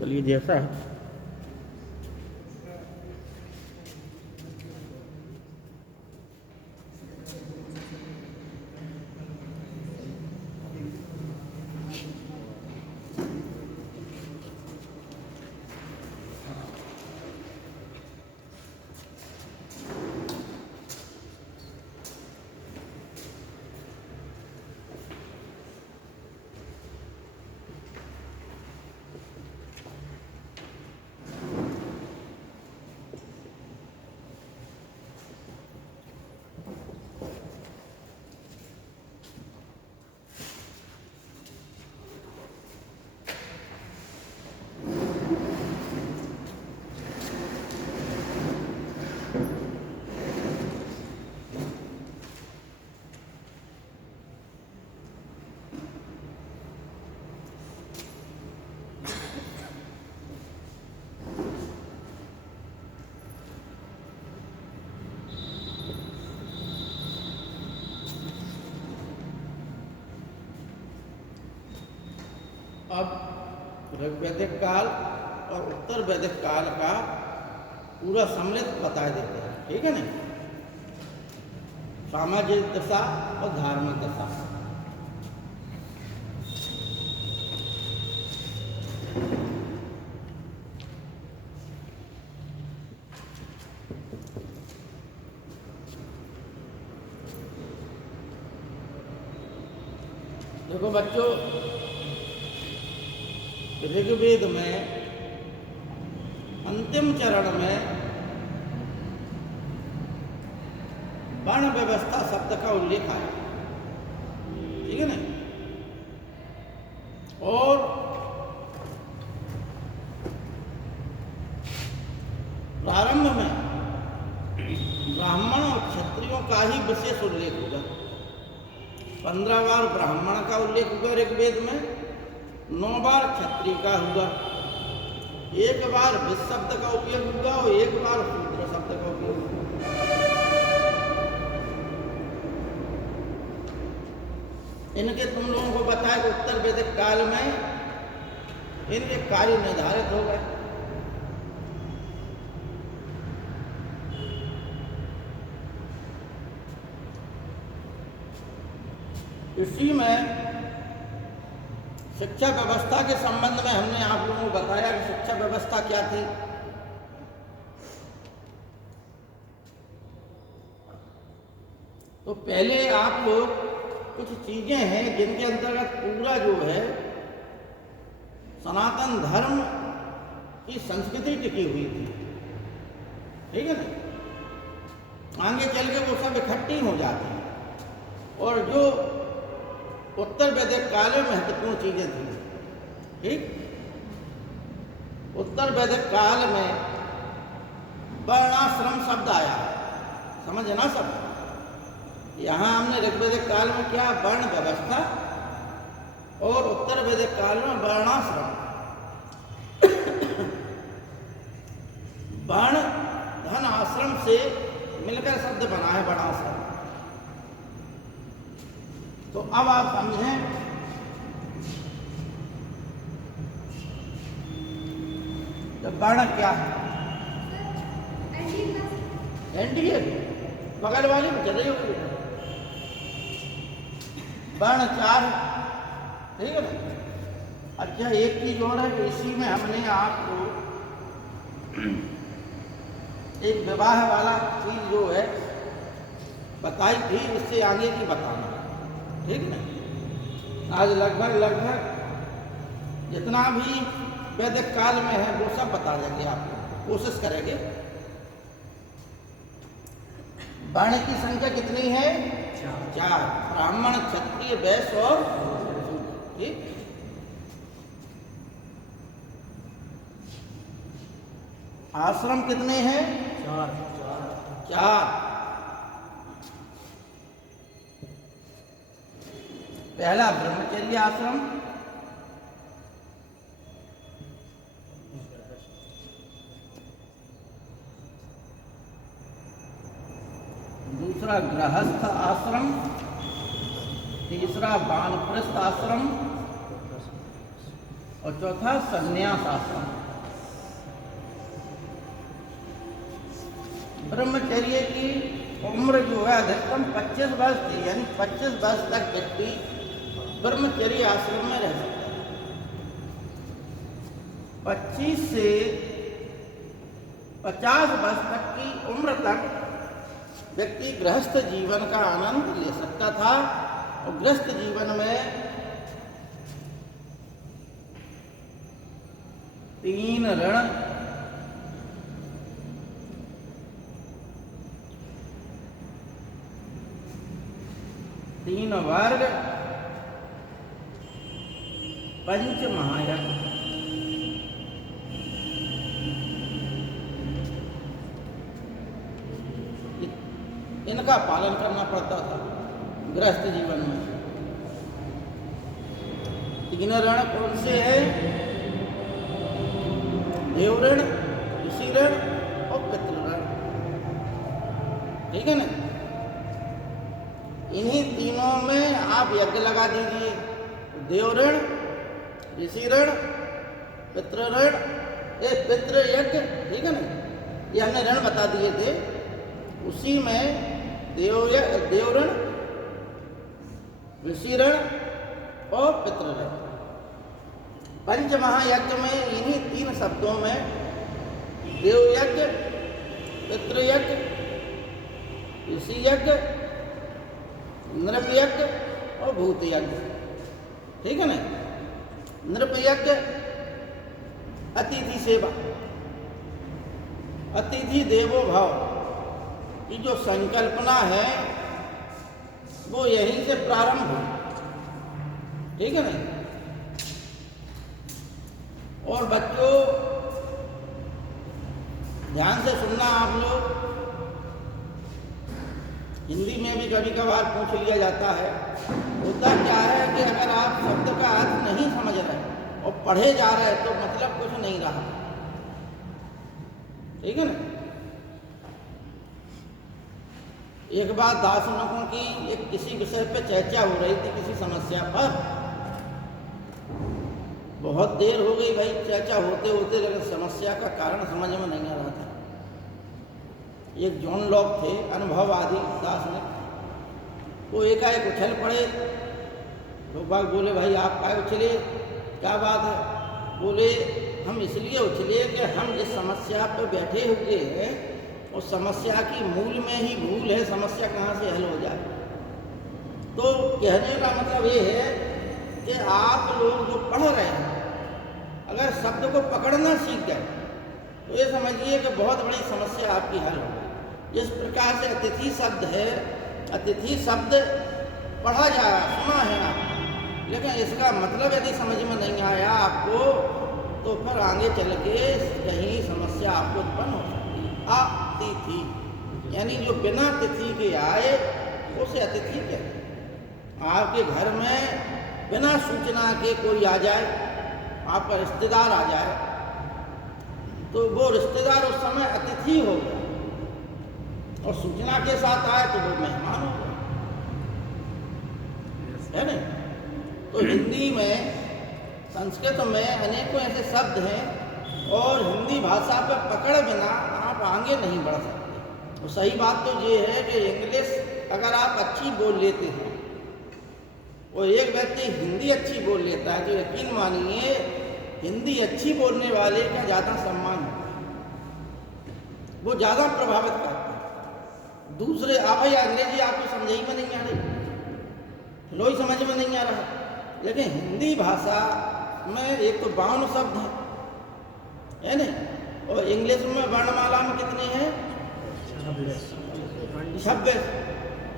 चलिए जैसा है। अब ऋग्वैदिक काल और उत्तर वैदिक काल का पूरा सम्मिलित बता देते हैं, ठीक है ना। सामाजिक दशा और धार्मिक दशा। देखो बच्चों, ऋग्वेद में अंतिम चरण में वर्ण व्यवस्था शब्द का उल्लेख आया, ठीक है ना। और प्रारंभ में ब्राह्मण और क्षत्रियों का ही विशेष उल्लेख होगा। 15 बार ब्राह्मण का उल्लेख होगा ऋग्वेद में, 9 बार क्षत्रिय का होगा, 1 बार विष शब्द का उपयोग होगा और 1 बार शूद्र शब्द का उपयोग होगा। इनके तुम लोगों को बताया कि उत्तर वैदिक काल में इनके कार्य निर्धारित हो गए। इसी में शिक्षा व्यवस्था के संबंध में हमने आप लोगों को बताया कि शिक्षा व्यवस्था क्या थी। तो पहले आप लोग कुछ चीजें हैं जिनके अंतर्गत पूरा जो है सनातन धर्म की संस्कृति टिकी हुई थी, ठीक है ना। आगे चल के वो सब इकट्ठी हो जाती हैं और जो उत्तर वैदिक काल में महत्वपूर्ण चीजें थी, ठीक। उत्तर वैदिक काल में वर्णाश्रम शब्द आया, समझना सब। यहाँ हमने ऋग्वैदिक काल में क्या वर्ण व्यवस्था और उत्तर वैदिक काल में वर्णाश्रम। वर्ण धन आश्रम से मिलकर शब्द बना है वर्णाश्रम। तो अब आप समझें तो वर्ण क्या है। एनडीए बगल वाली में चले जाओगे। वर्ण 4, ठीक है ना। अच्छा, एक चीज और है कि इसी में हमने आपको एक विवाह वाला चीज जो है बताई थी, इससे आगे की बताना, ठीक ना। आज लगभग जितना भी वैदिक काल में है वो सब बता देंगे आपको, कोशिश करेंगे। वर्ण की संख्या कितनी है? 4। ब्राह्मण, क्षत्रिय, वैश्य और शूद्र, ठीक। आश्रम कितने हैं? 4। पहला ब्रह्मचर्य आश्रम, दूसरा गृहस्थ आश्रम, तीसरा वानप्रस्थ आश्रम और चौथा संन्यास आश्रम। ब्रह्मचर्य की उम्र जो है अधिकतम 25 वर्ष थी, यानी 25 वर्ष तक व्यक्ति ब्रह्मचर्य आश्रम में रह सकता है। 25 से 50 वर्ष तक की उम्र तक व्यक्ति गृहस्थ जीवन का आनंद ले सकता था, और गृहस्थ जीवन में 3 ऋण, 3 वर्ग, 5 महायज्ञ, इनका पालन करना पड़ता था गृहस्थ जीवन में। 3 ऋण कौन से है? देव ऋण, ऋषि ऋण और पितृ ऋण। ठीक है ना? इन्हीं तीनों में आप यज्ञ लगा दीजिए। देव ऋण, ऋषि ऋण, पितृ ऋण, पितृ यज्ञ, ठीक है ना, ये हमने ऋण बता दिए थे। उसी में देव ऋण, ऋषि ऋण और पितृ ऋण। पंच महायज्ञ में इन्हीं 3 शब्दों में देव यज्ञ, पितृ यज्ञ, ऋषि यज्ञ, नृप यज्ञ और भूत यज्ञ। ठीक है ना? नृप यज्ञ अतिथि सेवा, अतिथि देवो भव की जो संकल्पना है वो यहीं से प्रारंभ हुई। ठीक है ना? और बच्चों ध्यान से सुनना आप लोग, हिंदी में भी कभी कभार पूछ लिया जाता है। होता क्या है कि अगर आप शब्द का अर्थ नहीं समझ रहे और पढ़े जा रहे तो मतलब कुछ नहीं रहा। ठीक है ना? एक बार दार्शनिकों की एक किसी विषय पे चर्चा हो रही थी, किसी समस्या पर। बहुत देर हो गई भाई चर्चा होते होते, लेकिन समस्या का कारण समझ में नहीं आ रहा था। एक जॉन लॉक थे, अनुभववादी दार्शनिक, वो एकाएक उछल पड़े। लोग बाग बोले भाई आप क्या उछले, क्या बात है? बोले हम इसलिए उछले कि हम जिस समस्या पर बैठे हुए हैं उस समस्या की मूल में ही भूल है, समस्या कहाँ से हल हो जाए। तो कहने का मतलब ये है कि आप लोग जो पढ़ रहे हैं अगर शब्द को पकड़ना सीख गए तो ये समझिए कि बहुत बड़ी समस्या आपकी हल हो गई। जिस प्रकार से अतिथि शब्द है, अतिथि शब्द पढ़ा जा रहा, सुना है आप, लेकिन इसका मतलब यदि समझ में नहीं आया आपको तो फिर आगे चल के कहीं समस्या आपको उत्पन्न हो सकती है। अतिथि यानी जो बिना तिथि के आए उसे अतिथि कहते हैं। आपके घर में बिना सूचना के कोई आ जाए, आपका रिश्तेदार आ जाए, तो वो रिश्तेदार उस समय अतिथि हो गया, और सूचना के साथ आए तो वो मेहमान हो गया, है ना? तो हिंदी में, संस्कृत में अनेकों ऐसे शब्द हैं और हिंदी भाषा पर पकड़ बिना आप आगे नहीं बढ़ सकते। तो सही बात तो ये है कि इंग्लिश अगर आप अच्छी बोल लेते हैं और एक व्यक्ति हिंदी अच्छी बोल लेता है तो यकीन मानिए हिंदी अच्छी बोलने वाले का ज़्यादा सम्मान होता है, वो ज़्यादा प्रभावित करता है। दूसरे आप भाई अंग्रेजी आपको समझ ही में नहीं आ रही, लो ही समझ में नहीं आ रहा, लेकिन हिंदी भाषा में एक तो 52 शब्द हैं, है नहीं? और इंग्लिश में वर्णमाला में कितनी है? 26।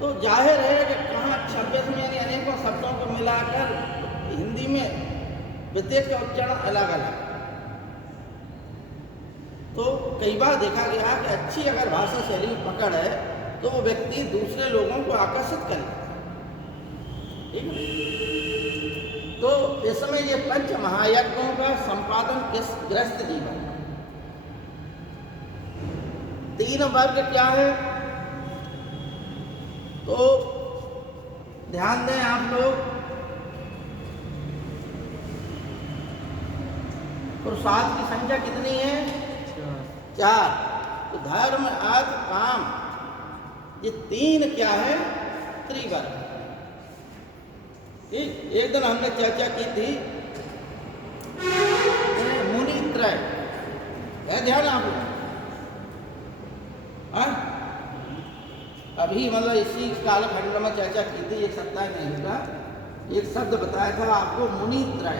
तो जाहिर है कि कहाँ 26 में यानी अनेकों शब्दों को मिलाकर हिंदी में प्रत्येक का उच्चारण अलग अलग। तो कई बार देखा गया कि अच्छी अगर भाषा शैली पकड़ है तो वो व्यक्ति दूसरे लोगों को आकर्षित करेगा। ठीक है? तो इस समय ये 5 महायज्ञों का संपादन किस गृहस्थ जीवन, 3 वर्ग क्या है? तो ध्यान दें आप लोग, पुरुषार्थ की संख्या कितनी है? 4। तो धर्म अर्थ काम, ये 3 क्या है? त्रिवर्ग। ठीक, एक दिन हमने चर्चा की थी मुनि त्रय है, ध्यान आप अभी मतलब इसी कालखंड में चर्चा की थी। एक सप्ताह नहीं का एक शब्द बताया था आपको, मुनि त्रय।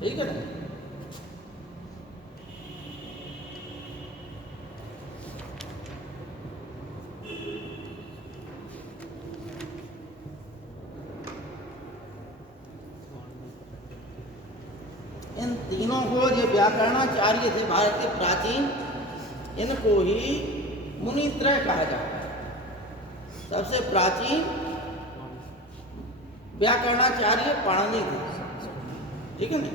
ठीक है ना? इन तीनों को जो व्याकरणाचार्य थे भारत के प्राचीन, इनको ही मुनित्रय कहा जाता है। सबसे प्राचीन व्याकरणाचार्य पाणिनि थे। ठीक है ना?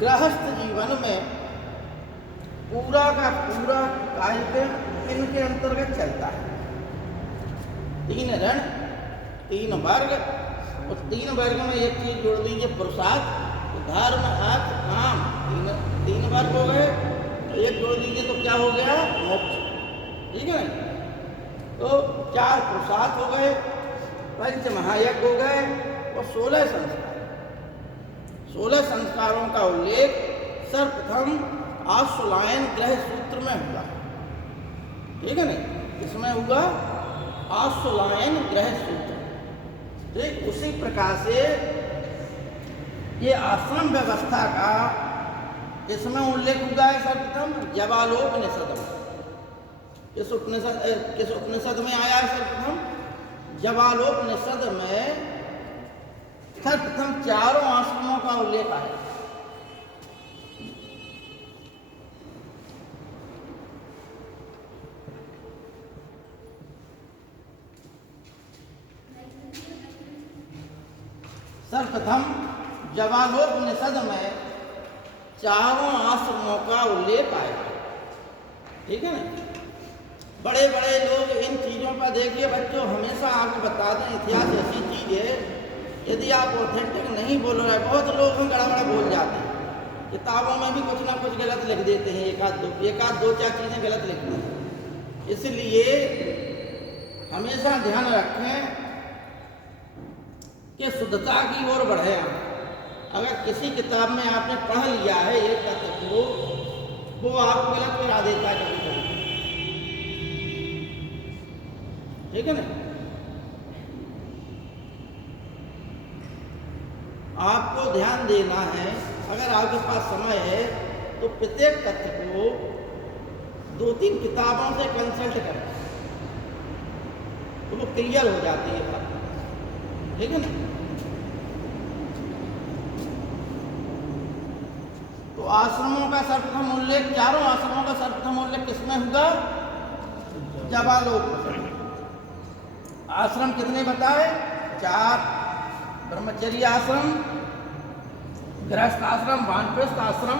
गृहस्थ जीवन में पूरा का पूरा कार्यक्रम इनके अंतर्गत चलता है। 3 रण, 3 वर्ग, और 3 वर्ग में एक चीज जोड़ दीजिए, पुरुषार्थ। तो धर्म अर्थ काम, 3 वर्ग हो गए, तो एक जोड़ दीजिए तो क्या हो गया? मोक्ष। ठीक है ना? तो 4 पुरुषार्थ हो गए, 5 महायज्ञ हो गए, और 16 संस्कार। 16 संस्कारों का उल्लेख सर्वप्रथम आश्वलायन ग्रह सूत्र में हुआ। ठीक है ना? इसमें हुआ आश्वलायन ग्रह सूत्र। ठीक, उसी प्रकार से ये आश्रम व्यवस्था का इसमें उल्लेख हुआ है सर्वप्रथम जवालोपनिषद में। किस उपनिषद में आया है सर्वप्रथम? जवालोपनिषद में सर्वप्रथम 4 आश्रमों का उल्लेख आया। सर्वप्रथम जवालोपनिषद में 4 आश्रमों का उल्लेख आया। ठीक है ना? बड़े बड़े लोग इन चीज़ों पर, देखिए बच्चों, हमेशा आपको बता दें, इतिहास ऐसी चीज़ है, यदि आप ऑथेंटिक नहीं बोल रहे, बहुत लोग हम गड़बड़ बोल जाते हैं। किताबों में भी कुछ ना कुछ गलत लिख देते हैं, एक आध दो चार चीज़ें गलत लिखते हैं। इसलिए हमेशा ध्यान रखें कि शुद्धता की ओर बढ़े। अगर किसी किताब में आपने पढ़ लिया है एक तत्व को, वो आपको गलत करा देता है कभी कभी। ठीक है ना? आपको ध्यान देना है, अगर आपके पास समय है तो प्रत्येक तत्व को 2-3 किताबों से कंसल्ट करें, तो वो क्लियर हो जाती है बात। ठीक है ना? तो आश्रमों का सर्वप्रथम उल्लेख, 4 आश्रमों का सर्वप्रथम उल्लेख किसमें होगा? जवालोपनिषद। आश्रम कितने बताए? 4। ब्रह्मचर्य आश्रम, गृहस्थ आश्रम, वानप्रस्थ आश्रम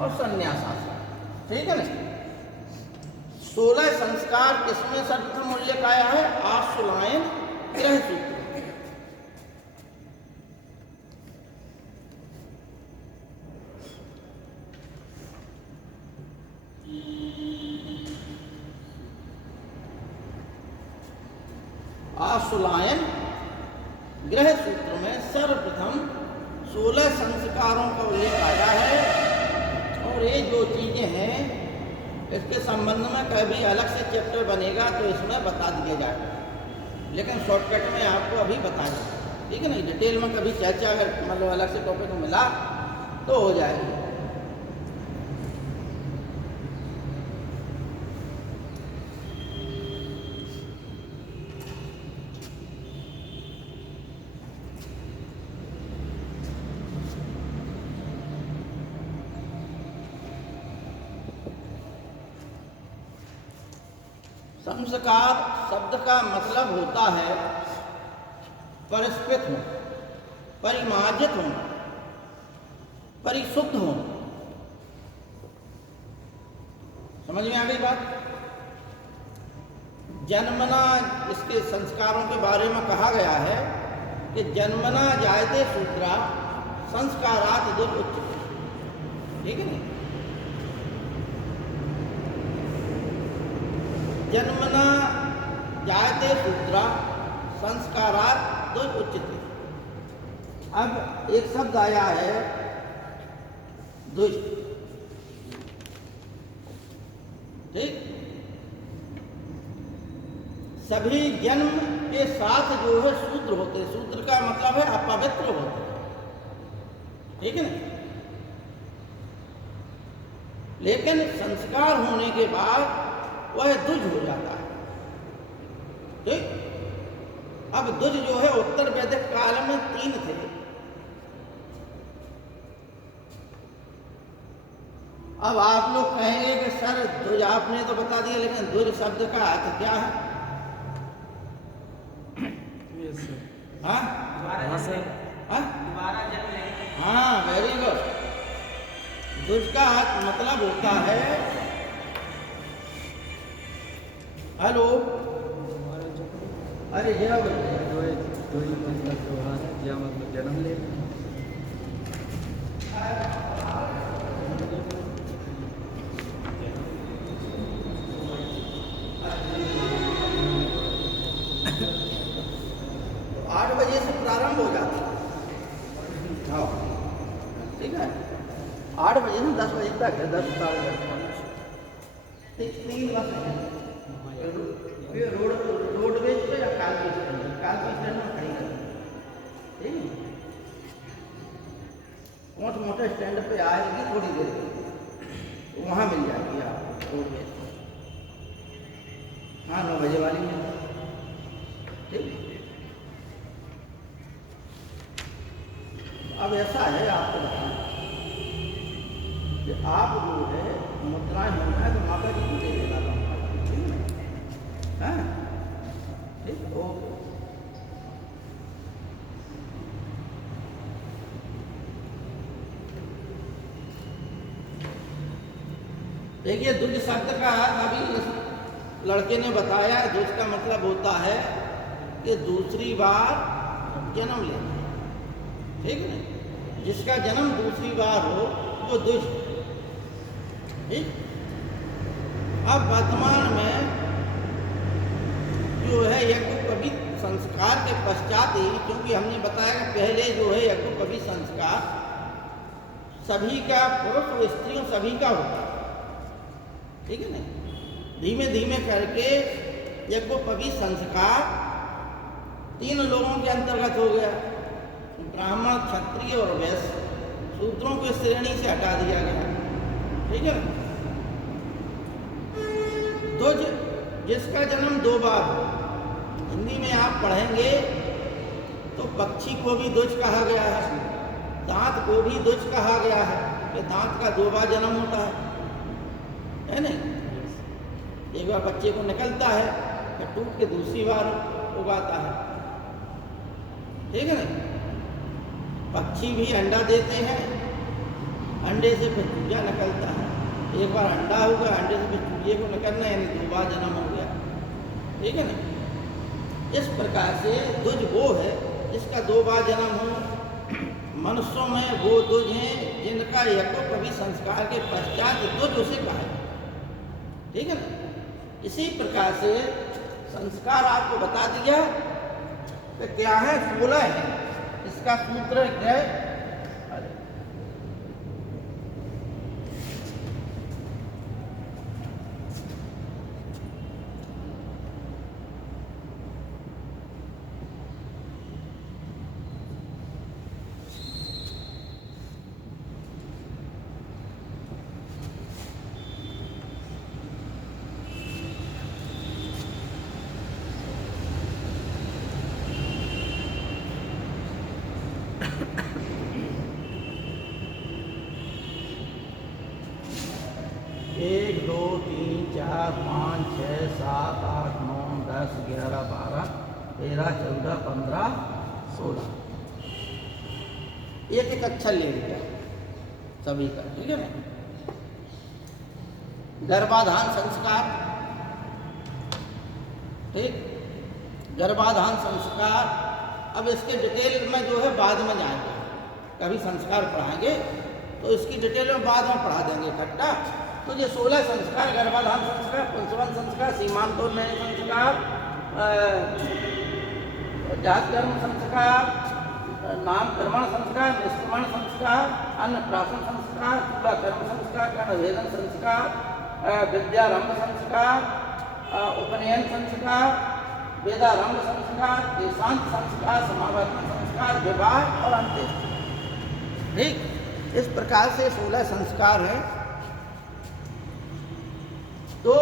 और संन्यास आश्रम। ठीक है ना? 16 संस्कार किसमें सर्वप्रथम उल्लेख आया है? आश्वलायन ग्रह सूत्र। आश्वलायन ग्रह सूत्र में सर्वप्रथम 16 संस्कारों का उल्लेख आया है। और ये जो चीज़ें हैं, इसके संबंध में कभी अलग से चैप्टर बनेगा तो इसमें बता दिया जाएगा, लेकिन शॉर्टकट में आपको अभी बता दें। ठीक है ना? डिटेल में कभी चर्चा अगर मतलब अलग से टॉपिक मिला तो हो जाएगी। संस्कार शब्द का मतलब होता है परिष्कृत होना, परिमार्जित होना, परिशुद्ध होना। समझ में आ गई बात? जन्मना, इसके संस्कारों के बारे में कहा गया है कि जन्मना जायते शूद्रा संस्कारात दुरुच्यते, ठीक है नहीं? जन्मना जायते शूद्रा संस्कारात दुरुच्यते। अब एक शब्द आया है द्विज, ठीक? सभी जन्म के साथ जो है शूद्र होते, शूद्र का मतलब है अपवित्र होते, ठीक है ना? लेकिन संस्कार होने के बाद वह द्विज हो जाता है, ठीक? अब द्विज जो है उत्तर वैदिक काल में 3 थे। अब आप लोग कहेंगे कि सर द्विज आपने तो बता दिया, लेकिन द्विज शब्द का अर्थ क्या है? हाँ हाँ, वेरी गुड। द्विज का अर्थ मतलब होता है, हेलो, अरे मतलब जन्म ले। तो 8 बजे से प्रारंभ हो जाता है, हाँ ठीक है, 8 बजे से 10 बजे तक है, 10 साढ़े 10 3 बस है। रोडवेज पे या कालपी स्टैंड में खड़ी कर, ठीक है? बहुत मोटे स्टैंड पे आएगी थोड़ी देर में, वहाँ मिल जाएगी आपको रोडवेज। हाँ 9 बजे वाली में, ठीक? अब ऐसा है, आपको बताना कि आप जो है मुद्राएं बनता है तो माता जी को दे देगा, ठीक है? हाँ ठीक, ओके। देखिए द्विज शब्द का अभी लड़के ने बताया, द्विज का मतलब होता है कि दूसरी बार जन्म लेना, ठीक है? जिसका जन्म दूसरी बार हो वो द्विज, ठीक? अब वर्तमान में जो है यज्ञोपवीत संस्कार के पश्चात ही, क्योंकि हमने बताया कि पहले जो है यज्ञोपवीत संस्कार सभी का, पुरुष और स्त्रियों सभी का होता है, ठीक है ना? धीमे धीमे करके यज्ञोपवीत संस्कार 3 लोगों के अंतर्गत हो गया, ब्राह्मण, क्षत्रिय और वैश्य। शूद्रों को श्रेणी से हटा दिया गया, ठीक है ना? द्विज जिसका जन्म 2 बार हो, हिंदी में आप पढ़ेंगे तो पक्षी को भी द्विज कहा गया है, दांत को भी द्विज कहा गया है, कि दांत का 2 बार जन्म होता है नहीं? एक बार बच्चे को निकलता है, फिर टूट के दूसरी बार उगाता है, ठीक है ना? पक्षी भी अंडा देते हैं, अंडे से फिर चूजा निकलता है, एक बार अंडा होगा, अंडे से फिर चूजे को निकलना, यानी 2 बार जन्म हो गया, ठीक है ना? इस प्रकार से द्विज वो है जिसका 2 बार जन्म हो। मनुष्यों में वो द्विज हैं जिनका यज्ञोपवीत संस्कार के पश्चात द्विज उसे कहा, ठीक है ना? इसी प्रकार से संस्कार आपको बता दिया कि क्या है, 16 है। इसका सूत्र क्या है? एक, दो, तीन, चार, 5, 6, 7, 8, 9, 10, 11, 12, 13, 14, 15, 16, एक एक अक्षर ले लिया सभी का, ठीक है ना? गर्भाधान संस्कार, ठीक, गर्भाधान संस्कार। अब इसके डिटेल में जो है बाद में जाएंगे, कभी संस्कार पढ़ाएंगे तो इसकी डिटेल में बाद में पढ़ा देंगे इकट्ठा। तो ये 16 संस्कार, गर्भाधान संस्कार, पुंसवन संस्कार, सीमांतोन्नयन संस्कार, जाति धर्म संस्कार, नामकरण संस्कार, निष्क्रमण संस्कार, अन्नप्राशन संस्कार, चूड़ाकर्म संस्कार, कर्णभेदन संस्कार, विद्यारंभ संस्कार, उपनयन संस्कार, वेदारंभ संस्कार, देशांत संस्कार, समावर्तन संस्कार, विवाह और अंत्येष्टि। ठीक, इस प्रकार से 16 संस्कार हैं। तो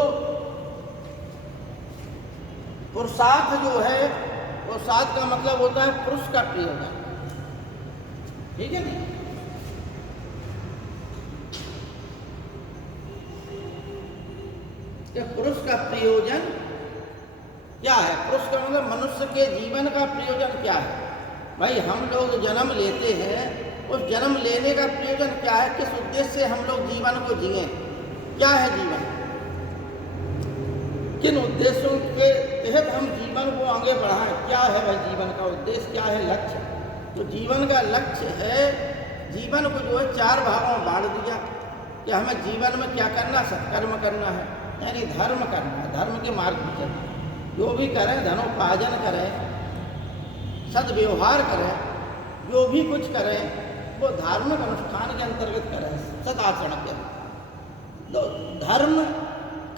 पुरुषार्थ जो है, पुरुषार्थ का मतलब होता है पुरुष का प्रयोजन, ठीक है नहीं। कि पुरुष का प्रयोजन क्या है? पुरुष का मतलब मनुष्य के जीवन का प्रयोजन क्या है? भाई हम लोग जन्म लेते हैं, उस जन्म लेने का प्रयोजन क्या है? किस उद्देश्य से हम लोग जीवन को जिए? क्या है जीवन? किन उद्देश्यों के तहत हम जीवन को आगे बढ़ाएं? क्या है भाई जीवन का उद्देश्य, क्या है लक्ष्य? तो जीवन का लक्ष्य है, जीवन को जो है 4 भागों में बांट दिया कि हमें जीवन में क्या करना, सत्कर्म करना है, यानी धर्म करना है, धर्म के मार्ग पर चलना, जो भी करें धनोपार्जन करें, सद्व्यवहार करें, जो भी कुछ करें वो धार्मिक अनुष्ठान के अंतर्गत करें, सदाचरण करें। तो धर्म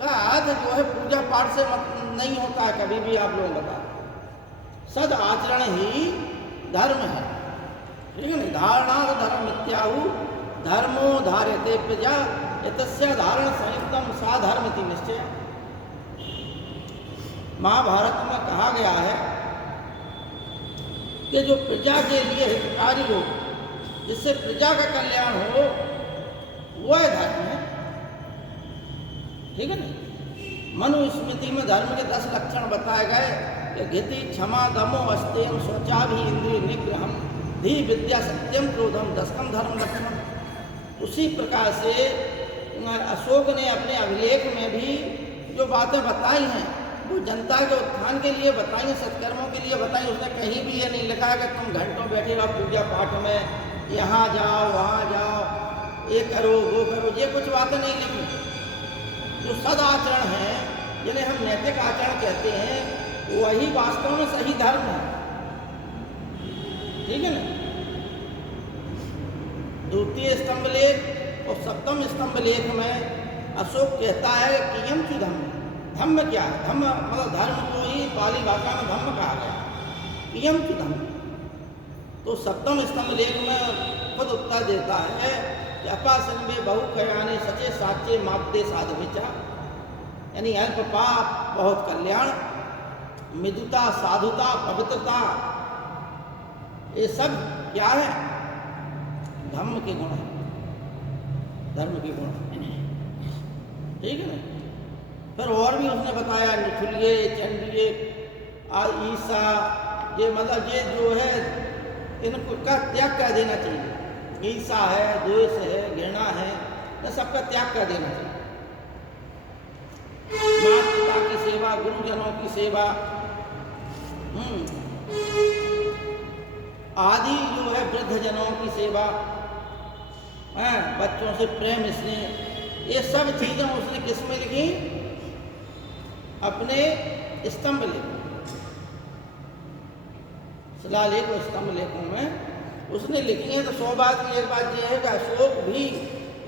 का अर्थ जो है पूजा पाठ से नहीं होता है, कभी भी आप लोग बता, सद आचरण ही धर्म है, ठीक है ना। धारणा धर्म इत्याहु धर्मो धार्यते प्रजा यतस्य धारण संयुक्तम सा धर्म इति निश्चय। महाभारत में कहा गया है कि जो प्रजा के लिए हितकारी हो, जिससे प्रजा का कल्याण हो, वह धर्म है, ठीक है ना। मनुस्मृति में धर्म के 10 लक्षण बताए गए कि घिति क्षमा दमो अस्तेम शौचा भी इंद्रिय निग्रहम धी विद्या सत्यम क्रोधम 10वां धर्म लक्षण। उसी प्रकार से अशोक ने अपने अभिलेख में भी जो बातें बताई हैं वो जनता के उत्थान के लिए बताई, सत्कर्मों के लिए बताई। उसने कहीं भी ये नहीं लिखा कि तुम घंटों बैठे रहो पूजा पाठ में, यहाँ जाओ वहाँ जाओ, ये करो वो करो, ये कुछ बातें नहीं लिखी। जो सदाचरण है, जिन्हें हम नैतिक आचरण कहते हैं, वही वास्तव में सही धर्म है, ठीक है ना। द्वितीय स्तंभ लेख और 7वें स्तंभ लेख में अशोक कहता है कि यम की धम्म। धम्म क्या है? धम्म मतलब धर्म को ही पाली भाषा में धम्म कहा गया, यम की धम्म। तो 7वें स्तंभ लेख में खुद उत्तर देता है कि अपासन्वे बहु कयाने सचे साचे मापदे साधविचा, यानी अल्प पाप बहुत कल्याण, मृदुता साधुता पवित्रता, ये सब क्या है? धर्म के गुण है, धर्म के गुण, ठीक है ना। फिर और भी उसने बताया निठुल्य चंडीय ईसा, ये मतलब ये जो है इनको का त्याग कर देना चाहिए। ईसा है, द्वेष है, घृणा है, ये सबका त्याग कर देना चाहिए। माता पिता की सेवा, गुरुजनों की सेवा आदि जो है वृद्धजनों की सेवा, बच्चों से प्रेम स्नेह, ये सब चीज़ें उसने किस में लिखी? अपने स्तंभ लेखों, शिलालेख और स्तंभ लेखों में उसने लिखी है। तो 100 बात की एक बात यह है कि अशोक भी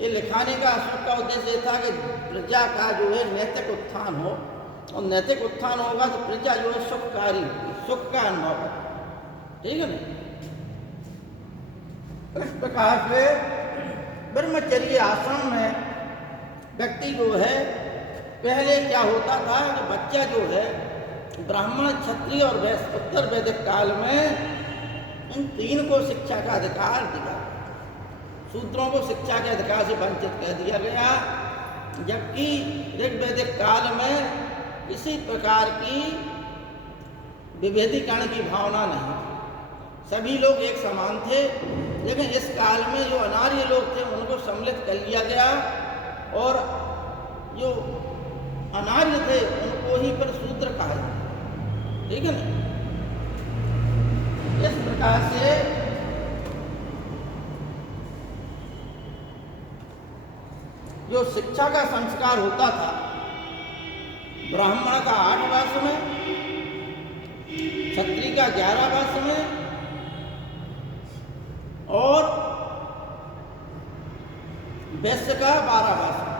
ये लिखाने का, अशोक का उद्देश्य ये था कि प्रजा का जो है नैतिक उत्थान हो, और नैतिक उत्थान होगा तो प्रजा जो है सुखकारी होगी, सुख का अनुभव है, ठीक है ना। इस प्रकार से ब्रह्मचर्य आश्रम में व्यक्ति जो है, पहले क्या होता था कि बच्चा जो है ब्राह्मण, क्षत्रिय और वैश्य, उत्तर वैदिक काल में इन 3 को शिक्षा का अधिकार दिया, शूद्रों को शिक्षा के अधिकार से वंचित कर दिया गया, जबकि ऋग्वैदिक काल में किसी प्रकार की विभेदीकरण की भावना नहीं, सभी लोग एक समान थे। लेकिन इस काल में जो अनार्य लोग थे उनको सम्मिलित कर लिया गया और जो अनार्य थे उनको ही पर शूद्र कहा जाता, ठीक है ना। इस प्रकार से जो शिक्षा का संस्कार होता था ब्राह्मण का 8 वर्ष में, क्षत्रिय का 11 वर्ष में और वैश्य का 12 वर्ष में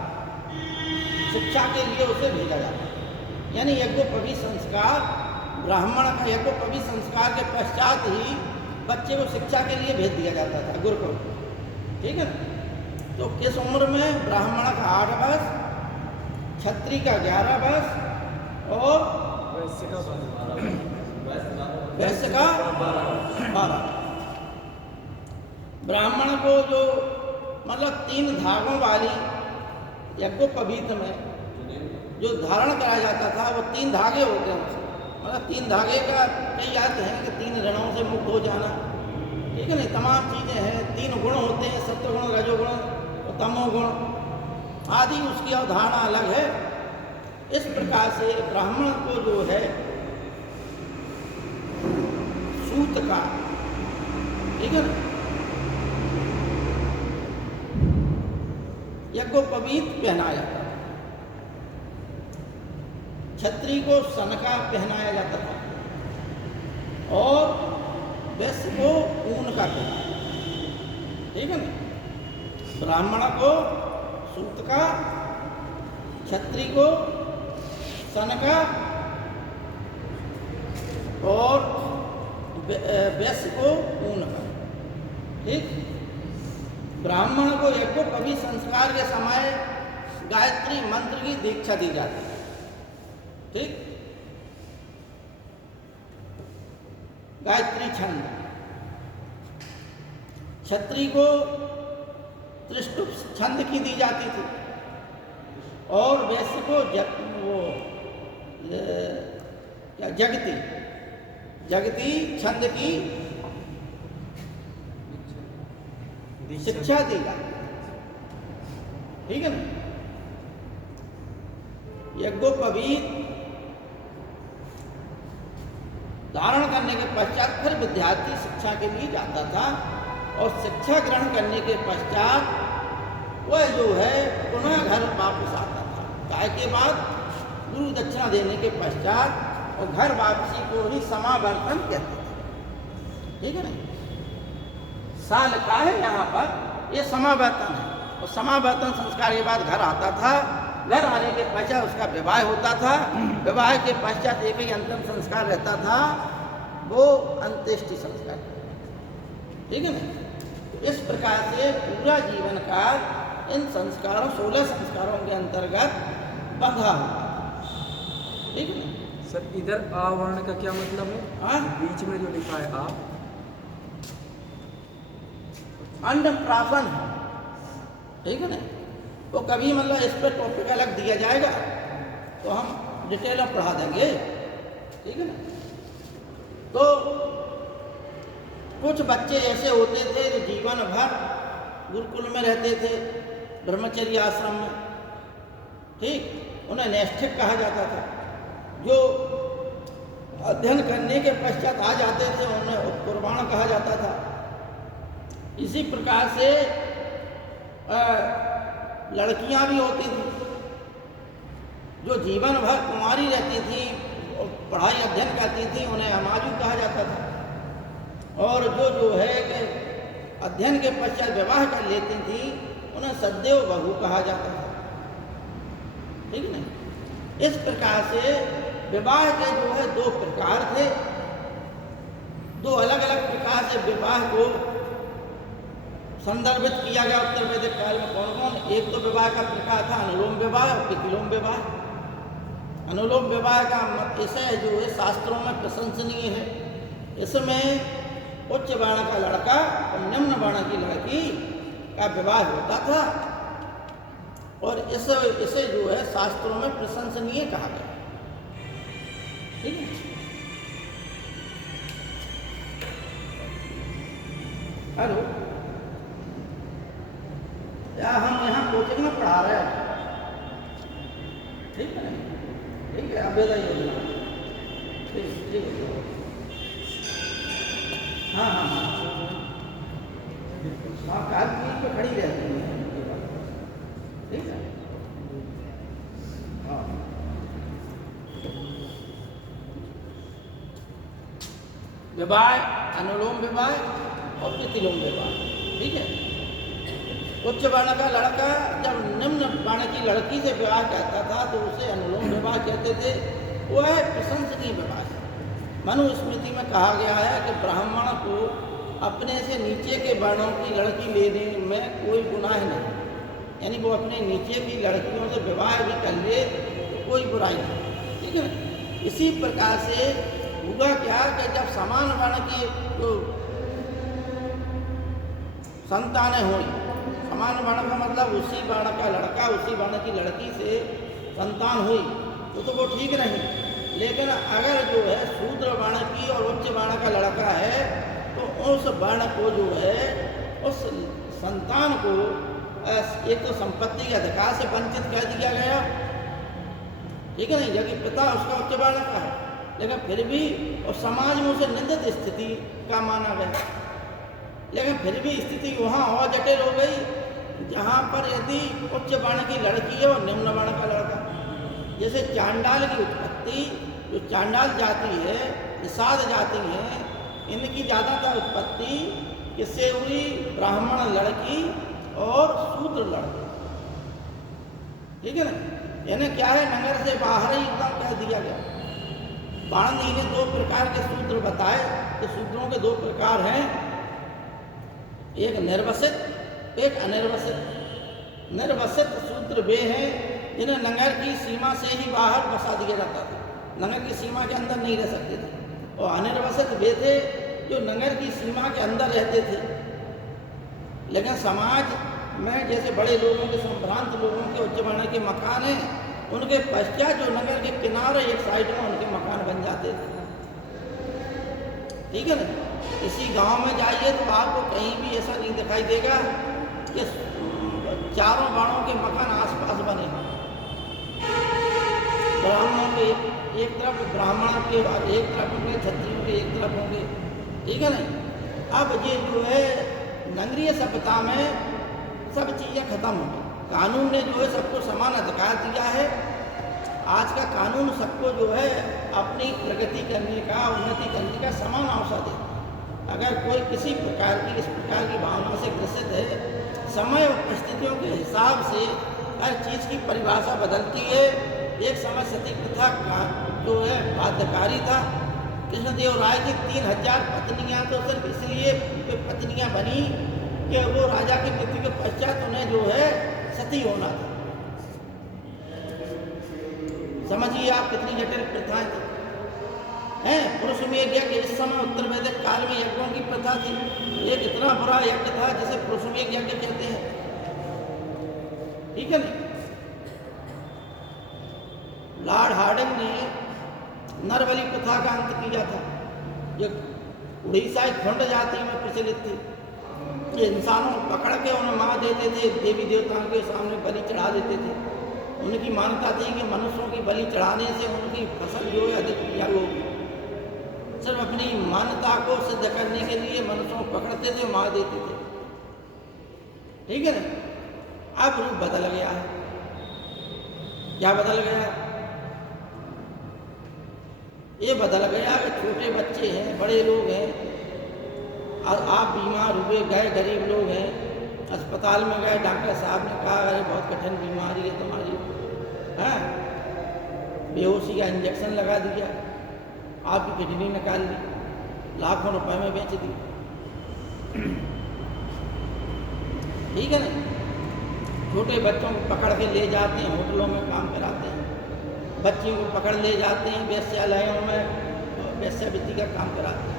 शिक्षा के लिए उसे भेजा जाता है। यानी यज्ञोपवी संस्कार, ब्राह्मण का यज्ञोपवी संस्कार के पश्चात ही बच्चे को शिक्षा के लिए भेज दिया जाता था गुरुकुल, ठीक है ना। तो किस उम्र में? ब्राह्मण का 8 वर्ष, क्षत्रिय का 11 वर्ष और वैश्य का 12। ब्राह्मण को जो मतलब 3 धागों वाली यज्ञोपवीत में जो धारण कराया जाता था वो 3 धागे होते हैं उसमें, मतलब 3 धागे का कई अर्थ हैं कि 3 ऋणों से मुक्त हो जाना, ठीक है ना। तमाम चीज़ें हैं, 3 गुण होते हैं, सत्वगुण, रजोगुण और तमोगुण आदि, उसकी अवधारणा अलग है। इस प्रकार से ब्राह्मण को जो है सूत का, ठीक है ना, यज्ञोपवीत पहनाया जाता था, क्षत्रिय को सन का पहनाया जाता था और वैश्य को ऊन का पहनाया, ठीक है ना। ब्राह्मण को सूत का, क्षत्रिय को सन का और वैश्य को ऊन का, ठीक। ब्राह्मण को यज्ञोपवी संस्कार के समय गायत्री मंत्र की दीक्षा दी जाती है, ठीक। गायत्री छंद। क्षत्रिय को त्रिष्टुप छंद की दी जाती थी और वैश्य को जगती छंद की शिक्षा दी जाती, ठीक है ना। यज्ञोपवीत धारण करने के पश्चात फिर विद्यार्थी शिक्षा के लिए जाता था और शिक्षा ग्रहण करने के पश्चात वह जो है पुनः घर वापस आता था। काय के बाद गुरु दक्षिणा देने के पश्चात और घर वापसी को ही समावर्तन कहते थे, ठीक है ना। साल का है यहाँ पर, ये समावर्तन है और समावर्तन संस्कार के बाद घर आता था। घर आने के पश्चात उसका विवाह होता था। विवाह के पश्चात एक ही अंतिम संस्कार रहता था, वो अंत्येष्टि संस्कार, ठीक है ना। इस प्रकार से पूरा जीवन काल इन संस्कारों 16 संस्कारों के अंतर्गत बंधा हुआ, ठीक है ना। सर इधर आ वर्ण का क्या मतलब है? हाँ, बीच में जो लिखा है आ, अन्नप्राशन, ठीक है ना। तो कभी मतलब इस पर टॉपिक अलग दिया जाएगा तो हम डिटेल में पढ़ा देंगे, ठीक है ना। तो कुछ बच्चे ऐसे होते थे जो जीवन भर गुरुकुल में रहते थे, ब्रह्मचर्य आश्रम में, ठीक। उन्हें नैष्ठिक कहा जाता था। जो अध्ययन करने के पश्चात आ जाते थे उन्हें उत्कुर्बाण कहा जाता था। इसी प्रकार से लड़कियां भी होती थी जो जीवन भर कुंवारी रहती थी और पढ़ाई अध्ययन करती थी, उन्हें अमाजू कहा जाता था। और जो है कि अध्ययन के पश्चात विवाह कर लेती थी उन्हें सदैव बहू कहा जाता था, ठीक है। इस प्रकार से विवाह के जो है 2 प्रकार थे। 2 अलग अलग प्रकार से विवाह को संदर्भित किया गया उत्तर वैदिक काल में। कौन कौन? एक तो विवाह का प्रकार था अनुलोम विवाह और प्रतिलोम विवाह। अनुलोम विवाह का विषय जो है शास्त्रों में प्रशंसनीय है। इसमें उच्च वर्ण का लड़का और निम्न वर्ण की लड़की का विवाह होता था और इसे जो है शास्त्रों में प्रशंसनीय कहा गया, ठीक है। हेलो, या हम यहाँ कोचिंग में पढ़ा रहे हैं, अभ्युदय योजना। ठीक है। हाँ हाँ हाँ हाँ, कार पीठ पे खड़ी रहती है, ठीक है। हाँ विवाह, अनुलोम विवाह और प्रतिलोम विवाह, ठीक है। उच्च वर्ण का लड़का जब निम्न वर्ण की लड़की से विवाह करता था तो उसे अनुलोम विवाह कहते थे। वो है प्रशंसनीय विवाह। मनुस्मृति में कहा गया है कि ब्राह्मण को अपने से नीचे के वर्णों की लड़की लेने में कोई गुनाह नहीं, यानी वो अपने नीचे की लड़कियों से विवाह भी कर ले तो कोई बुराई नहीं, ठीक है ना। इसी प्रकार से हुआ क्या कि जब समान वर्ण की जो संतानें हुई, समान वर्ण का मतलब उसी वर्ण का लड़का उसी वर्ण की लड़की से संतान हुई तो वो ठीक नहीं। लेकिन अगर जो है शूद्र वर्ण की और उच्च वर्ण का लड़का है तो उस वर्ण को जो है उस संतान को एक तो संपत्ति के अधिकार से वंचित कर दिया गया, ठीक है नहीं, जबकि पिता उसका उच्च वर्ण का है, लेकिन फिर भी और समाज में उसे निंदित स्थिति का माना गया। लेकिन फिर भी स्थिति वहाँ और जटिल हो गई जहाँ पर यदि उच्च वर्ण की लड़की है और निम्न वर्ण का लड़का, जैसे चांडाल की उत्पत्ति, जो चांडाल जाति है, निषाद जाति है, इनकी ज़्यादातर उत्पत्ति किससे हुई? ब्राह्मण लड़की और शूद्र लड़का, ठीक है ना। इन्हें क्या है, नगर से बाहर ही एकदम कह दिया गया। वाणी ने दो प्रकार के शूद्र बताए कि शूद्रों के दो प्रकार हैं, एक निर्वसित एक अनिर्वसित। निर्वसित शूद्र वे हैं जिन्हें नगर की सीमा से ही बाहर बसा दिया जाता था, नगर की सीमा के अंदर नहीं रह सकते थे। और अनिर्वसित वे थे जो नगर की सीमा के अंदर रहते थे, लेकिन समाज में जैसे बड़े लोगों के, संभ्रांत लोगों के उच्च वर्ण के मकान हैं, उनके पश्चात जो नगर के किनारे एक साइड में उनके मकान बन जाते थे, ठीक है ना। किसी गांव में जाइए तो आपको कहीं भी ऐसा नहीं दिखाई देगा कि चारों वर्णों के मकान आसपास बने हों। ब्राह्मणों के एक तरफ, ब्राह्मणों के एक तरफ होंगे, क्षत्रियों के एक तरफ होंगे, ठीक है ना। अब ये जो है नगरीय सभ्यता में सब चीज़ें खत्म हो गई। कानून ने जो है सबको समान अधिकार दिया है। आज का कानून सबको जो है अपनी प्रगति करने का, उन्नति करने का समान अवसर देता है। अगर कोई किसी प्रकार की, इस प्रकार की भावना से ग्रसित है, समय और परिस्थितियों के हिसाब से हर चीज़ की परिभाषा बदलती है। एक समय सती प्रथा का जो है बाध्यकारी था। कृष्णदेव राय की 3000 पत्नियां तो सिर्फ इसलिए पत्नियां बनी कि वो राजा की मृत्यु के पश्चात उन्हें जो है सती होना था। समझिए आप कितनी जटिल प्रथाएं थी हैं। पुरुष में यज्ञ, इस समय उत्तर वैदिक काल में यज्ञों की प्रथा थी। एक इतना बुरा यज्ञ था जिसे पुरुष में यज्ञ कहते हैं, ठीक है ना। लॉर्ड हार्डिंग ने नरबली प्रथा का अंत किया था, जो उड़ीसा एक खंड जाति में प्रचलित थी। ये इंसानों को पकड़ के उन्हें मार देते थे, देवी देवताओं के सामने बलि चढ़ा देते थे। उनकी मान्यता थी कि मनुष्यों की बलि चढ़ाने से उनकी फसल जो है अधिक उपजाऊ होगी। सिर्फ अपनी मान्यता को सिद्ध करने के लिए मनुष्यों को पकड़ते थे, मार देते थे, ठीक है ना। अब रूप बदल गया है। क्या बदल गया है? ये बदल गया कि छोटे बच्चे हैं, बड़े लोग हैं, आप बीमार हुए, गए, गरीब लोग हैं, अस्पताल में गए, डॉक्टर साहब ने कहा अरे बहुत कठिन बीमारी है तुम्हारी, हैं, बेहोशी का इंजेक्शन लगा दिया, आपकी किडनी निकाल ली, लाखों रुपए में बेच दी, ठीक है ना। छोटे बच्चों को पकड़ के ले जाते हैं, होटलों में काम कराते हैं, बच्चियों को पकड़ ले जाते हैं, वेश्यालयों में वेश्यावृत्ति का काम कराते हैं।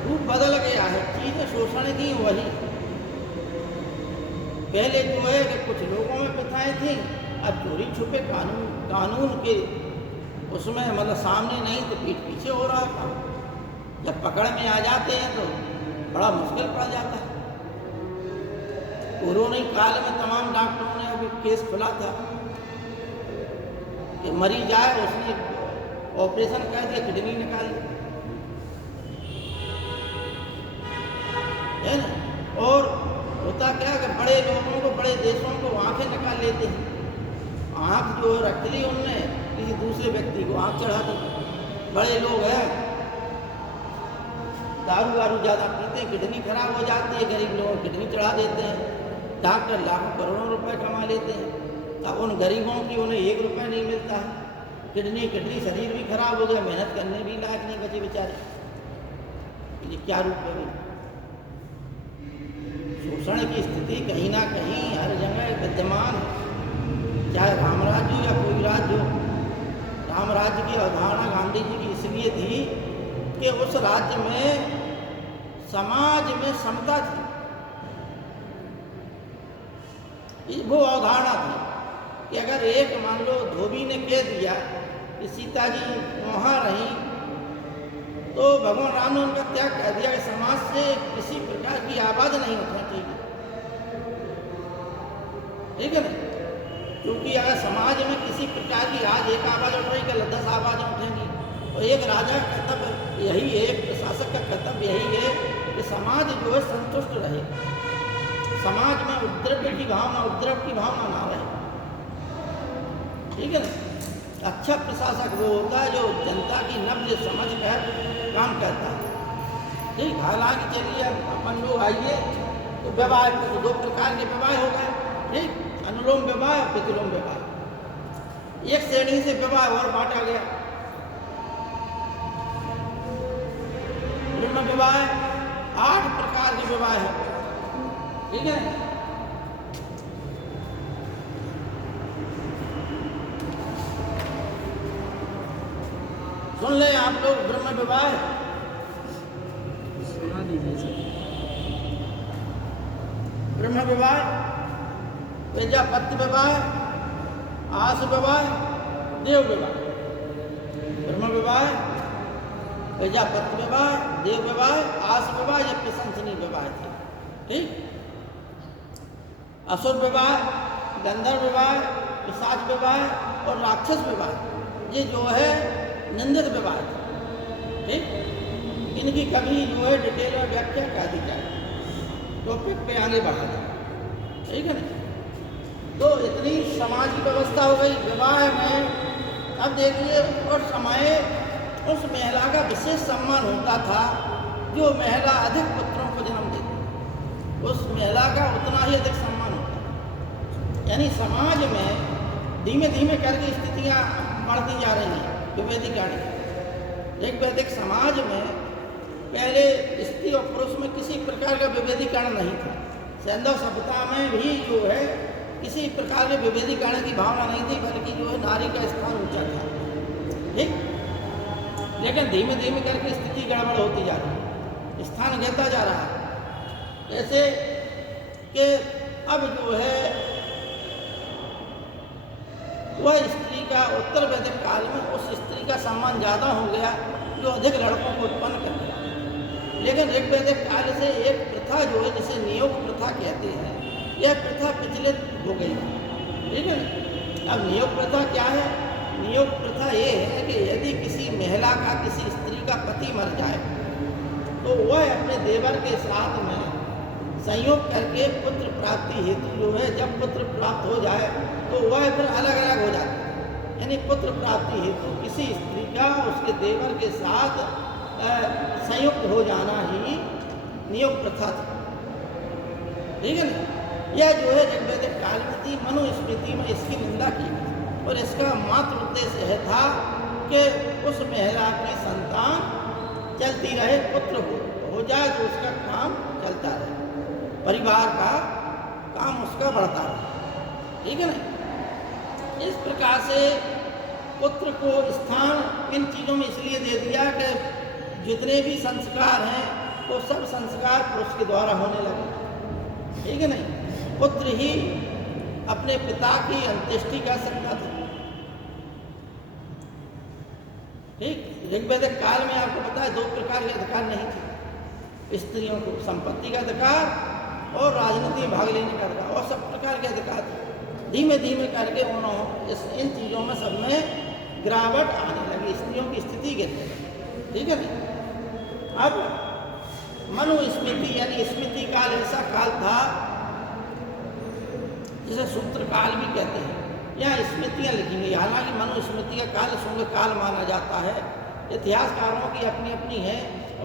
रूप बदल गया है, चीज़ें शोषण की वही। पहले जो है कि कुछ लोगों में प्रथाएं थी, अब चोरी छुपे कानून के उसमें मतलब सामने नहीं तो पीठ पीछे हो रहा था। जब पकड़ में आ जाते हैं तो बड़ा मुश्किल पड़ जाता है। कोरोना काल में तमाम डॉक्टरों ने अभी केस खुला था कि मरीज आए, उसने ऑपरेशन कर दिया, किडनी निकाल दी, है ना। और होता क्या कि बड़े लोगों को, बड़े देशों को आंखें निकाल लेते हैं। आंख जो रख ली उनने, किसी दूसरे व्यक्ति को आंख चढ़ा दी। बड़े लोग हैं, दारू वारू ज़्यादा पीते हैं, किडनी खराब हो जाती है, गरीब लोगों को किडनी चढ़ा देते हैं। डॉक्टर लाखों करोड़ों रुपए कमा लेते हैं, अब उन गरीबों की उन्हें 1 रुपया नहीं मिलता है। किडनी शरीर भी खराब हो गया, मेहनत करने भी लायक नहीं बचे बेचारे। ये क्या रूप है? शोषण की स्थिति कहीं ना कहीं हर जगह विद्यमान है, चाहे राम राज्य हो या कोई राज्य हो। राम राज्य की अवधारणा गांधी जी की इसलिए थी कि उस राज्य में समाज में समता थी। वो अवधारणा थी कि अगर एक मान लो धोबी ने कह दिया कि सीता जी वहाँ रही, तो भगवान राम ने उनका त्याग कर दिया कि समाज से किसी प्रकार की आवाज़ नहीं उठनी चाहिए, ठीक है ना। क्योंकि अगर समाज में किसी प्रकार की आज एक आवाज़ उठ रही, कल 10 आवाज़ें उठेंगी। तो एक राजा का कर्तव्य यही है, एक प्रशासक का कर्तव्य यही है कि समाज जो है संतुष्ट रहे, समाज में उपद्रव की भावना ना रहे, ठीक है ना। अच्छा प्रशासक वो होता है जो जनता की नब्ज समझ कर काम करता है, ठीक। हालांकि चलिए अपन लोग आइए तो विवाह तो 2 प्रकार के विवाह हो गए, ठीक। अनुलोम विवाह और प्रतिलोम विवाह। एक श्रेणी से विवाह और बांटा गया। ब्रह्म विवाह 8 प्रकार के विवाह है, ठीक है। सुन ले आप लोग, ब्रह्म विवाह सुना दीजिए सर। ब्रह्म विवाह, प्रजापत्य विवाह, आस विवाह, देव विवाह। ब्रह्म विवाह, प्रजापत्य विवाह, देव विवाह, आस विवाह, या प्रशंसनीय विवाह थे, ठीक। असुर विवाह, गंधर्व विवाह, पिशाच विवाह और राक्षस विवाह, ये जो है निंदित विवाह थे, ठीक। इनकी कभी जो है डिटेल में व्याख्या कर दी जाए, टॉपिक पे आगे बढ़ा जाए, ठीक है ना। तो इतनी समाज की व्यवस्था हो गई विवाह में। अब देखिए उस समय उस महिला का विशेष सम्मान होता था जो महिला अधिक पुत्रों को जन्म देती, उस महिला का उतना ही अधिक सम्मान होता। यानी समाज में धीमे धीमे करके स्थितियाँ बढ़ती जा रही हैं विभेदीकरण। एक वैदिक समाज में पहले स्त्री और पुरुष में किसी प्रकार का विभेदीकरण नहीं था। सैंधव सभ्यता में भी जो है किसी प्रकार के विभेदीकरण की भावना नहीं थी, बल्कि जो है नारी का स्थान ऊंचा था, ठीक। लेकिन धीमे धीमे करके स्थिति गड़बड़ होती जा रही है, स्थान गिरता जा रहा है। जैसे कि अब जो है वह स्त्री का उत्तर वैदिक काल में उस स्त्री का सम्मान ज़्यादा हो गया जो अधिक लड़कों को उत्पन्न करती है। लेकिन ऋग वैदिक काल से एक प्रथा जो है जिसे नियोग प्रथा कहते हैं, यह प्रथा प्रचलित हो गई, ठीक है। अब नियोग प्रथा क्या है? नियोग प्रथा ये है कि यदि किसी महिला का, किसी स्त्री का पति मर जाए तो वह अपने देवर के साथ में संयोग करके पुत्र प्राप्ति हेतु जो है, जब पुत्र प्राप्त हो जाए तो वह फिर अलग अलग हो जाता है। यानी पुत्र प्राप्ति हेतु किसी स्त्री का उसके देवर के साथ संयुक्त हो जाना ही नियोग प्रथा थी, ठीक है ना। यह जो है ऋग्वैदिक काल में थी। मनुस्मृति में इसकी निंदा की और इसका मात्र उद्देश्य यह था कि उस महिला की संतान चलती रहे, पुत्र हो जाए तो उसका काम चलता रहे, परिवार का काम उसका बढ़ता रहे, ठीक है ना। इस प्रकार से पुत्र को स्थान इन चीज़ों में इसलिए दे दिया कि जितने भी संस्कार हैं वो सब संस्कार पुरुष के द्वारा होने लगे, ठीक है नहीं। पुत्र ही अपने पिता की अंत्येष्टि कर सकता था, ठीक। ऋग्वैदिक काल में आपको पता है 2 प्रकार के अधिकार नहीं थे स्त्रियों को, संपत्ति का अधिकार और राजनीति में भाग लेने का अधिकार, और सब प्रकार के अधिकार थे। धीमे धीमे करके उन्होंने इन चीज़ों में सब में गिरावट आने लगी, स्त्रियों की स्थिति गिरने लगी। ठीक है ना। अब मनुस्मृति यानी स्मृति काल ऐसा काल था जिसे सूत्र काल भी कहते हैं। यहाँ स्मृतियाँ लिखी गई, हालांकि मनुस्मृति का काल शुंग काल माना जाता है। इतिहासकारों की अपनी अपनी है।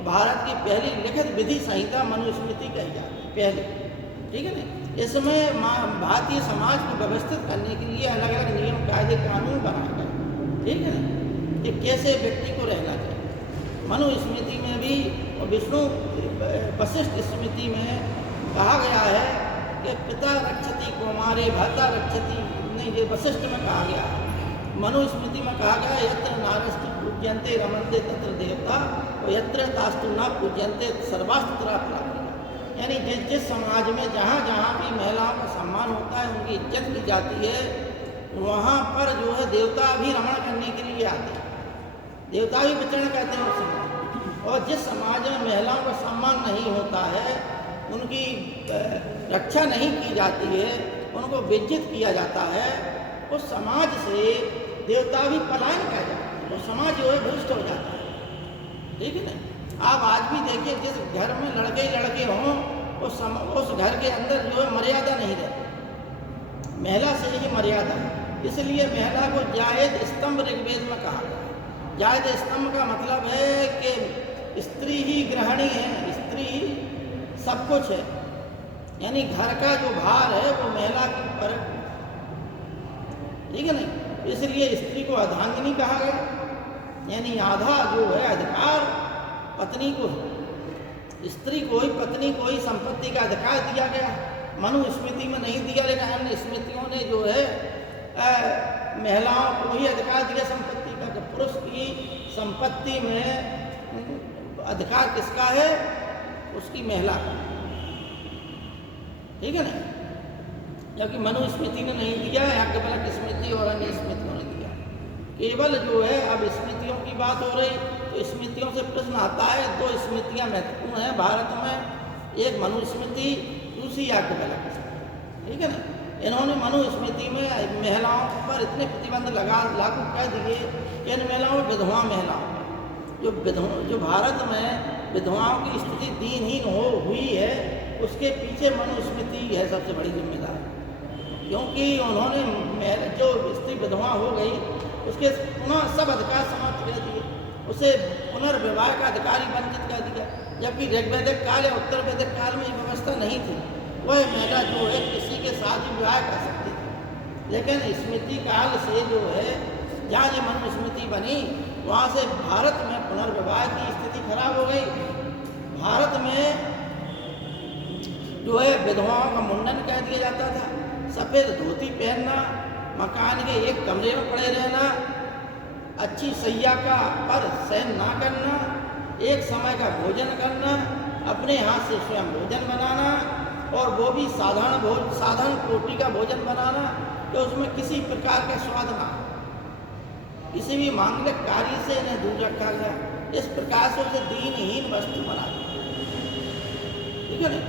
भारत की पहली लिखित विधि संहिता मनुस्मृति कही जाती है, पहले। ठीक है ना। इसमें भारतीय समाज को व्यवस्थित करने के लिए अलग अलग नियम कायदे कानून बनाए गए। ठीक है ना, कि कैसे व्यक्ति को रहना चाहिए। मनुस्मृति में भी और विष्णु वशिष्ठ स्मृति में कहा गया है कि पिता रक्षति कौमारे भर्ता रक्षति, नहीं, ये वशिष्ठ में कहा गया है। मनुस्मृति में कहा गया यत्र नारस्तु पूज्यन्ते रमन्ते तत्र देवता और यत्र तास्तु न पूज्यन्ते सर्वास्त्र प्राप्ति। यानी जिस समाज में जहाँ जहाँ भी महिलाओं का सम्मान होता है, उनकी इज्जत की जाती है, वहाँ पर जो है देवता भी रमण करने के लिए आते हैं, देवता भी विचरण करते हैं उस समाज। और जिस समाज में महिलाओं का सम्मान नहीं होता है, उनकी रक्षा नहीं की जाती है, उनको बेइज्जत किया जाता है, उस समाज से देवता भी पलायन कर जाते हैं, वो समाज जो है भ्रष्ट हो जाता है। ठीक है ना। आप आज भी देखिए, जिस घर में लड़के ही लड़के हों, उस घर के अंदर जो है मर्यादा नहीं रहती, महिला से ही मर्यादा है। इसलिए महिला को जायद स्तंभ ऋग्वेद में कहा गया। जायद स्तंभ का मतलब है कि स्त्री ही गृहिणी है, स्त्री ही सब कुछ है, यानी घर का जो भार है वो महिला के ऊपर है। ठीक है ना। इसलिए स्त्री को अर्धांगिनी कहा गया, यानी आधा जो है अधिकार पत्नी को है। स्त्री को ही, पत्नी को ही संपत्ति का अधिकार दिया गया। मनुस्मृति में नहीं दिया, लेकिन अन्य स्मृतियों ने जो है महिलाओं को ही अधिकार दिया संपत्ति का। तो पुरुष की संपत्ति में अधिकार किसका है? उसकी महिला का। ठीक है ना। जबकि मनुस्मृति ने नहीं दिया, याज्ञवल्क्य स्मृति और अन्य स्मृतियों ने दिया। केवल जो है अब स्मृतियों की बात हो रही, तो स्मृतियों से प्रश्न आता है। दो स्मृतियाँ महत्वपूर्ण हैं भारत में, एक मनुस्मृति, दूसरी याज्ञवल्क्य स्मृति। ठीक है ना। इन्होंने मनुस्मृति में महिलाओं पर इतने प्रतिबंध लागू कर दिए कि इन महिलाओं, विधवा महिलाओं, जो भारत में विधवाओं की स्थिति दीनहीन हुई है, उसके पीछे मनुस्मृति है सबसे बड़ी जिम्मेदार। क्योंकि उन्होंने जो स्त्री विधवा हो गई, उसके पुनः सब अधिकार समाप्त कर दिए, उसे पुनर्विवाह का अधिकारी वंचित कर दिया। जबकि ऋग्वैदिक काल या उत्तर वैदिक काल में ये व्यवस्था नहीं थी। वह महिला जो है किसी के साथ भी विवाह कर सकती थी। लेकिन स्मृति काल से जो है, जहाँ ये मनुस्मृति बनी, वहाँ से भारत में पुनर्विवाह की स्थिति खराब हो गई। भारत में जो है विधवाओं का मुंडन कर दिया जाता था, सफ़ेद धोती पहनना, मकान के एक कमरे में पड़े रहना, अच्छी सैया का पर शयन ना करना, एक समय का भोजन करना, अपने हाथ से स्वयं भोजन बनाना, और वो भी साधारण रोटी का भोजन बनाना कि उसमें किसी प्रकार का स्वाद ना, किसी भी मांगलिक कार्य से इन्हें दूर रखा गया। इस प्रकार से उसे दीनहीन वस्तु बना दिया। ठीक है ना।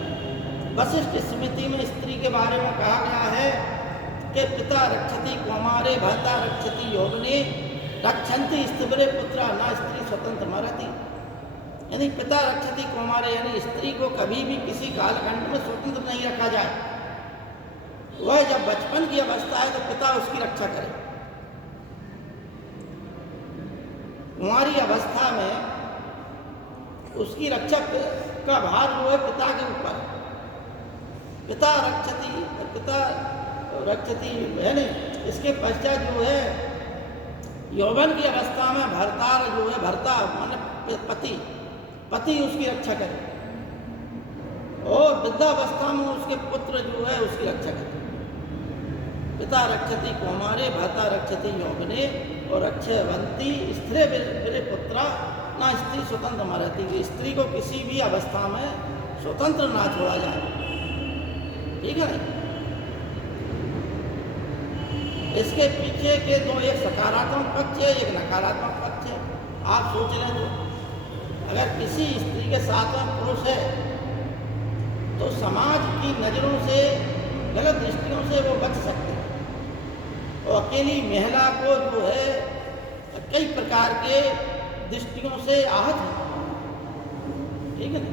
वशिष्ठ स्मृति में स्त्री के बारे में कहा गया है कि पिता रक्षति कौमारे भर्ता रक्षति यौवने रक्षन्ति स्त्रीवरे पुत्रा न स्त्री स्वतंत्र मरति। यानी पिता रक्षति कौमारे, यानी स्त्री को कभी भी किसी कालखंड में स्वतंत्र नहीं रखा जाए। वह जब बचपन की अवस्था है तो पिता उसकी रक्षा करे। कुंवारी अवस्था में उसकी रक्षा का भार जो है पिता के ऊपर है। पिता रक्षति है नहीं। इसके पश्चात जो है यौवन की अवस्था में भर्तार जो है, भर्ता माने पति उसकी रक्षा करे, और वृद्धावस्था में उसके पुत्र जो है उसकी रक्षा करे। पिता रक्षति कौमारे भर्ता रक्षति यौवने और रक्षवंती स्त्रीवरे पुत्रा ना स्त्री स्वतंत्र मरती। स्त्री को किसी भी अवस्था में स्वतंत्र ना छोड़ा जाए। ठीक है ना। इसके पीछे के दो, एक सकारात्मक पक्ष है, एक नकारात्मक पक्ष है। आप सोच लें तो अगर किसी स्त्री के साथ में पुरुष है तो समाज की नज़रों से, गलत दृष्टियों से वो बच सकते हैं। और अकेली महिला को जो है कई प्रकार के दृष्टियों से आहत हैं, ठीक है ना।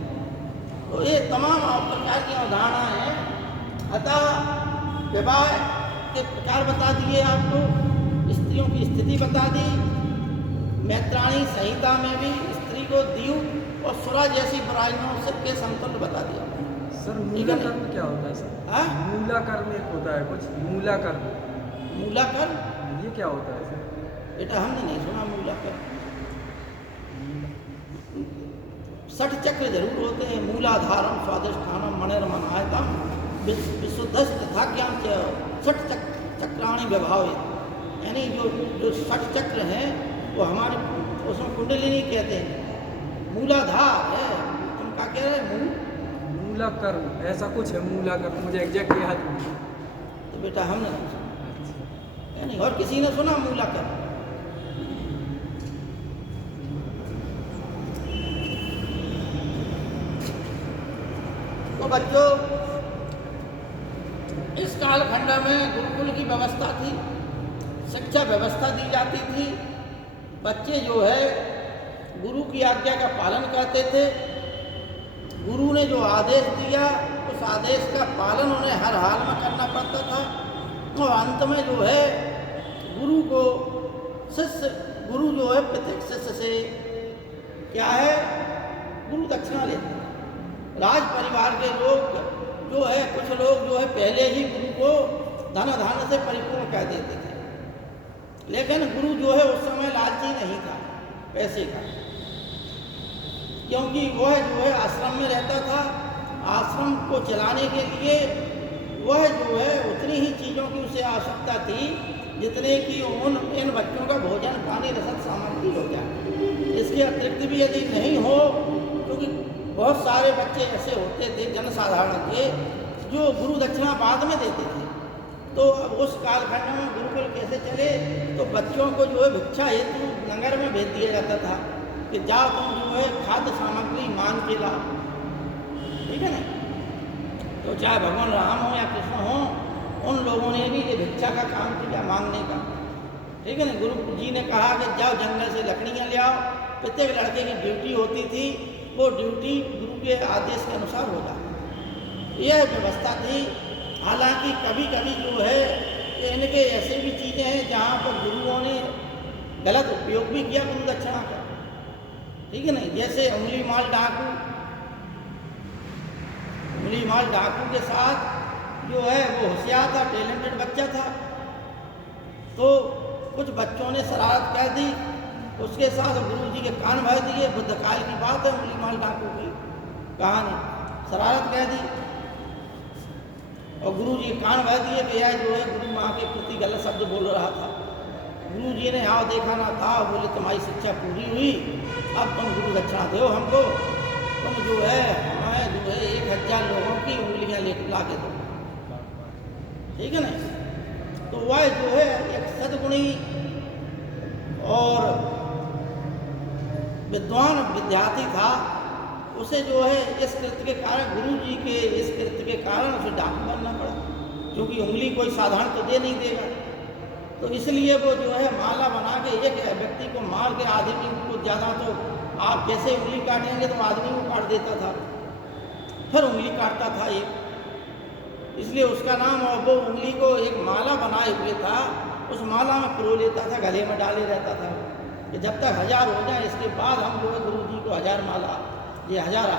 तो ये तमाम प्रकार की अवधारणा है। अतः विवाह के प्रकार बता दिए आपको, स्त्रियों की स्थिति बता दी, मैत्राणी संहिता में भी स्त्री को दीव और सुरा जैसी बुराइयों से के समतुल्य बता दिया। सर मूला कर्म क्या होता है सर? हाँ, मूला कर्म एक होता है कुछ, मूला कर्म, मूला कर्म ये क्या होता है सर? बेटा हमने नहीं सुना मूला कर्म। 60 चक्र जरूर होते हैं। मूलाधारम स्वादिष्ठानम मणिर्मनायतम विशुद्धस्य तथा ज्ञान 60 चक्राणी व्यभावित, यानी जो 60 चक्र हैं वो हमारे उसमें कुंडलिनी कहते हैं। मूलाधार है, तुम क्या कह रहे हो? मूला कर्म ऐसा कुछ है, मूला कर्म मुझे एग्जैक्ट याद नहीं। तो बेटा हमने नहीं सुना, यानी और किसी ने सुना मूला कर्म? तो बच्चों, इस कालखंड में गुरुकुल की व्यवस्था थी, शिक्षा व्यवस्था दी जाती थी। बच्चे जो है गुरु की आज्ञा का पालन करते थे। गुरु ने जो आदेश दिया उस आदेश का पालन उन्हें हर हाल में करना पड़ता था। और अंत में जो है गुरु को गुरु जो है प्रत्येक शिष्य से क्या है, गुरु दक्षिणा लेते। राज परिवार के लोग जो है, कुछ लोग जो है पहले ही गुरु को धन धान्य से परिपूर्ण कर देते थे, लेकिन गुरु जो है उस समय लालची नहीं था पैसे का, क्योंकि वह जो है आश्रम में रहता था। आश्रम को चलाने के लिए वह जो है उतनी ही चीज़ों की उसे आवश्यकता थी जितने कि इन बच्चों का भोजन पानी रसद सामग्री हो जाए। इसके अतिरिक्त भी यदि नहीं हो, क्योंकि बहुत सारे बच्चे ऐसे होते थे जनसाधारण के जो गुरु दक्षिणा बाद में देते थे। तो अब उस कालखंड में गुरुकुल कैसे चले, तो बच्चों को जो है भिक्षा हेतु नगर में भेज दिया जाता था कि जाओ तुम जो है खाद्य सामग्री मांग के लाओ, ठीक है ना। तो चाहे भगवान राम हो या कृष्ण हो, उन लोगों ने भी ये भिक्षा का काम किया, मांगने का, ठीक है ना। गुरु जी ने कहा कि जाओ जंगल से लकड़ियाँ ले आओ। प्रत्येक लड़के की ड्यूटी होती थी, वो ड्यूटी गुरु के आदेश के अनुसार हो जाती, यह व्यवस्था थी। हालांकि कभी कभी जो है इनके ऐसे भी चीज़ें हैं जहाँ पर गुरुओं ने गलत उपयोग भी किया गुरु दक्षिणा का, ठीक है ना। जैसे उंगली माल डाकू के साथ जो है वो होशियार था, टैलेंटेड बच्चा था, तो कुछ बच्चों ने शरारत कर दी, उसके साथ गुरु जी के कान भर दिए। बुद्ध काल की बात है, उंगली माल डाकू की कहानी, शरारत कर दी और गुरु जी कान भर दिए कि यह जो है गुरु माँ के प्रति गलत शब्द बोल रहा था। गुरु जी ने आओ देखा ना था, बोले तुम्हारी शिक्षा पूरी हुई, अब तुम गुरु दक्षिणा दो हमको, तुम जो है हमें जो है 1000 लोगों की उंगलियाँ ला के दो, ठीक है ना। तो वह जो है एक सद्गुणी और विद्वान विद्यार्थी था। उसे जो है इस कृत्य के कारण, गुरु जी के इस कृत्य के कारण उसे डाकू बनना पड़ा, क्योंकि उंगली कोई साधारण तो दे नहीं देगा। तो इसलिए वो जो है माला बना के एक व्यक्ति को मार के आदमी को, ज़्यादा तो आप जैसे उंगली काटेंगे तो आदमी को काट देता था, फिर उंगली काटता था एक, इसलिए उसका नाम, और वो उंगली को एक माला बनाए हुए था, उस माला में पिरो लेता था, गले में डाले रहता था कि जब तक 1000 हो जाए इसके बाद हम जो है गुरु जी को 1000 माला, ये 1000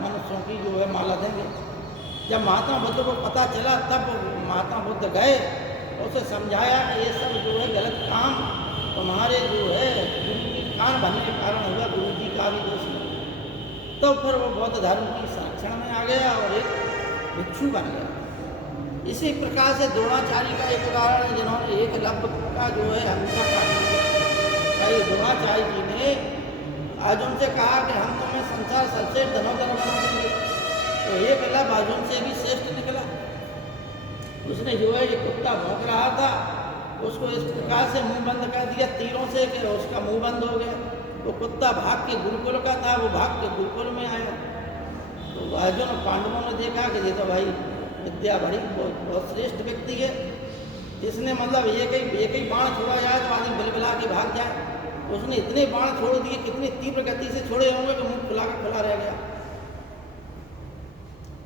मनुष्यों की जो है माला देंगे। जब महात्मा बुद्ध को पता चला तब महात्मा बुद्ध गए, उसे समझाया कि ये सब जो है गलत काम तुम्हारे जो है गुरु की कान भरने के कारण हुआ, गुरु जी का भी दोष नहीं। तो फिर वो बौद्ध धर्म की संरक्षण में आ गया और एक भिक्षु बन गया। इसी प्रकार से द्रोणाचार्य का एक उदाहरण है, जिन्होंने एकलव्य का जो है हिंसा का द्रोणाचार्य जी ने अर्जुन से कहा कि हम तुम्हें संसार सबसे धनोधन बना देंगे, तो एकलव्य अर्जुन से भी श्रेष्ठ निकला। उसने जो है एक कुत्ता भौंक रहा था, उसको इस प्रकार से मुंह बंद कर दिया तीरों से कि उसका मुंह बंद हो गया। वो कुत्ता भाग के गुरुकुल का था, वो भाग के गुरुकुल में आया। तो अर्जुन और पांडवों ने देखा कि ये तो भाई विद्या बड़ी बहुत श्रेष्ठ व्यक्ति है, जिसने मतलब एक ही बाण छोड़ा जाए तो आदमी बिलबिला के भाग जाए, उसने इतने बाण छोड़ दिए, कितनी तीव्र गति से छोड़े होंगे कि मुंह खुला का खुला रह गया।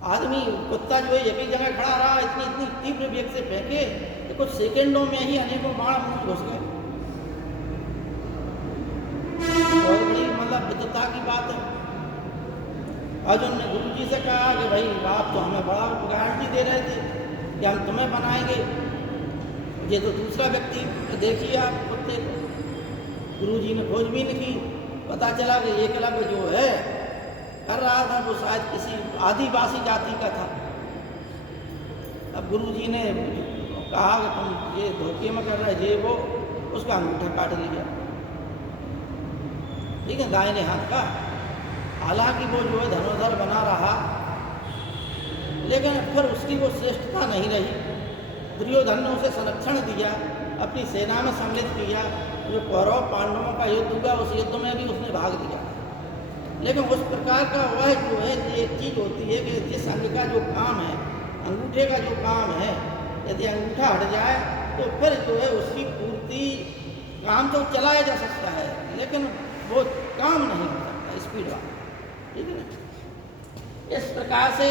आदमी कुत्ता जो है एक ही जगह खड़ा रहा, इतनी इतनी तीव्र वेग से फेंके कि कुछ सेकंडों में ही अनेकों बाण मुंह में घुस गए। बहुत बड़ी मतलब विद्वता की बात है। अर्जुन ने गुरु जी से कहा कि भाई आप तो हमें बड़ा गारंटी दे रहे थे कि हम तुम्हें बनाएंगे, ये तो दूसरा व्यक्ति देखिए आप कुत्ते को। गुरु जी ने खोजबीन की, पता चला कि एकलव्य जो है कर रहा था वो शायद किसी आदिवासी जाति का था। अब गुरु जी ने कहा कि तुम ये धोखे में कर रहे ये वो, उसका अंगूठा काट लिया, ठीक है, दाहिने हाथ का। हालांकि वो जो है धनुर्धर बना रहा, लेकिन फिर उसकी वो श्रेष्ठता नहीं रही। दुर्योधन ने उसे संरक्षण दिया, अपनी सेना में सम्मिलित किया। जो कौरव पांडवों का युद्ध हुआ उस युद्ध में भी उसने भाग लिया। लेकिन उस प्रकार का वह जो है एक चीज़ होती है कि जिस अंग का जो काम है, अंगूठे का जो काम है, यदि अंगूठा हट जाए तो फिर जो है उसकी पूर्ति, काम तो चलाया जा सकता है लेकिन वो काम नहीं हो सकता स्पीड वाला, ठीक है ना। इस प्रकार से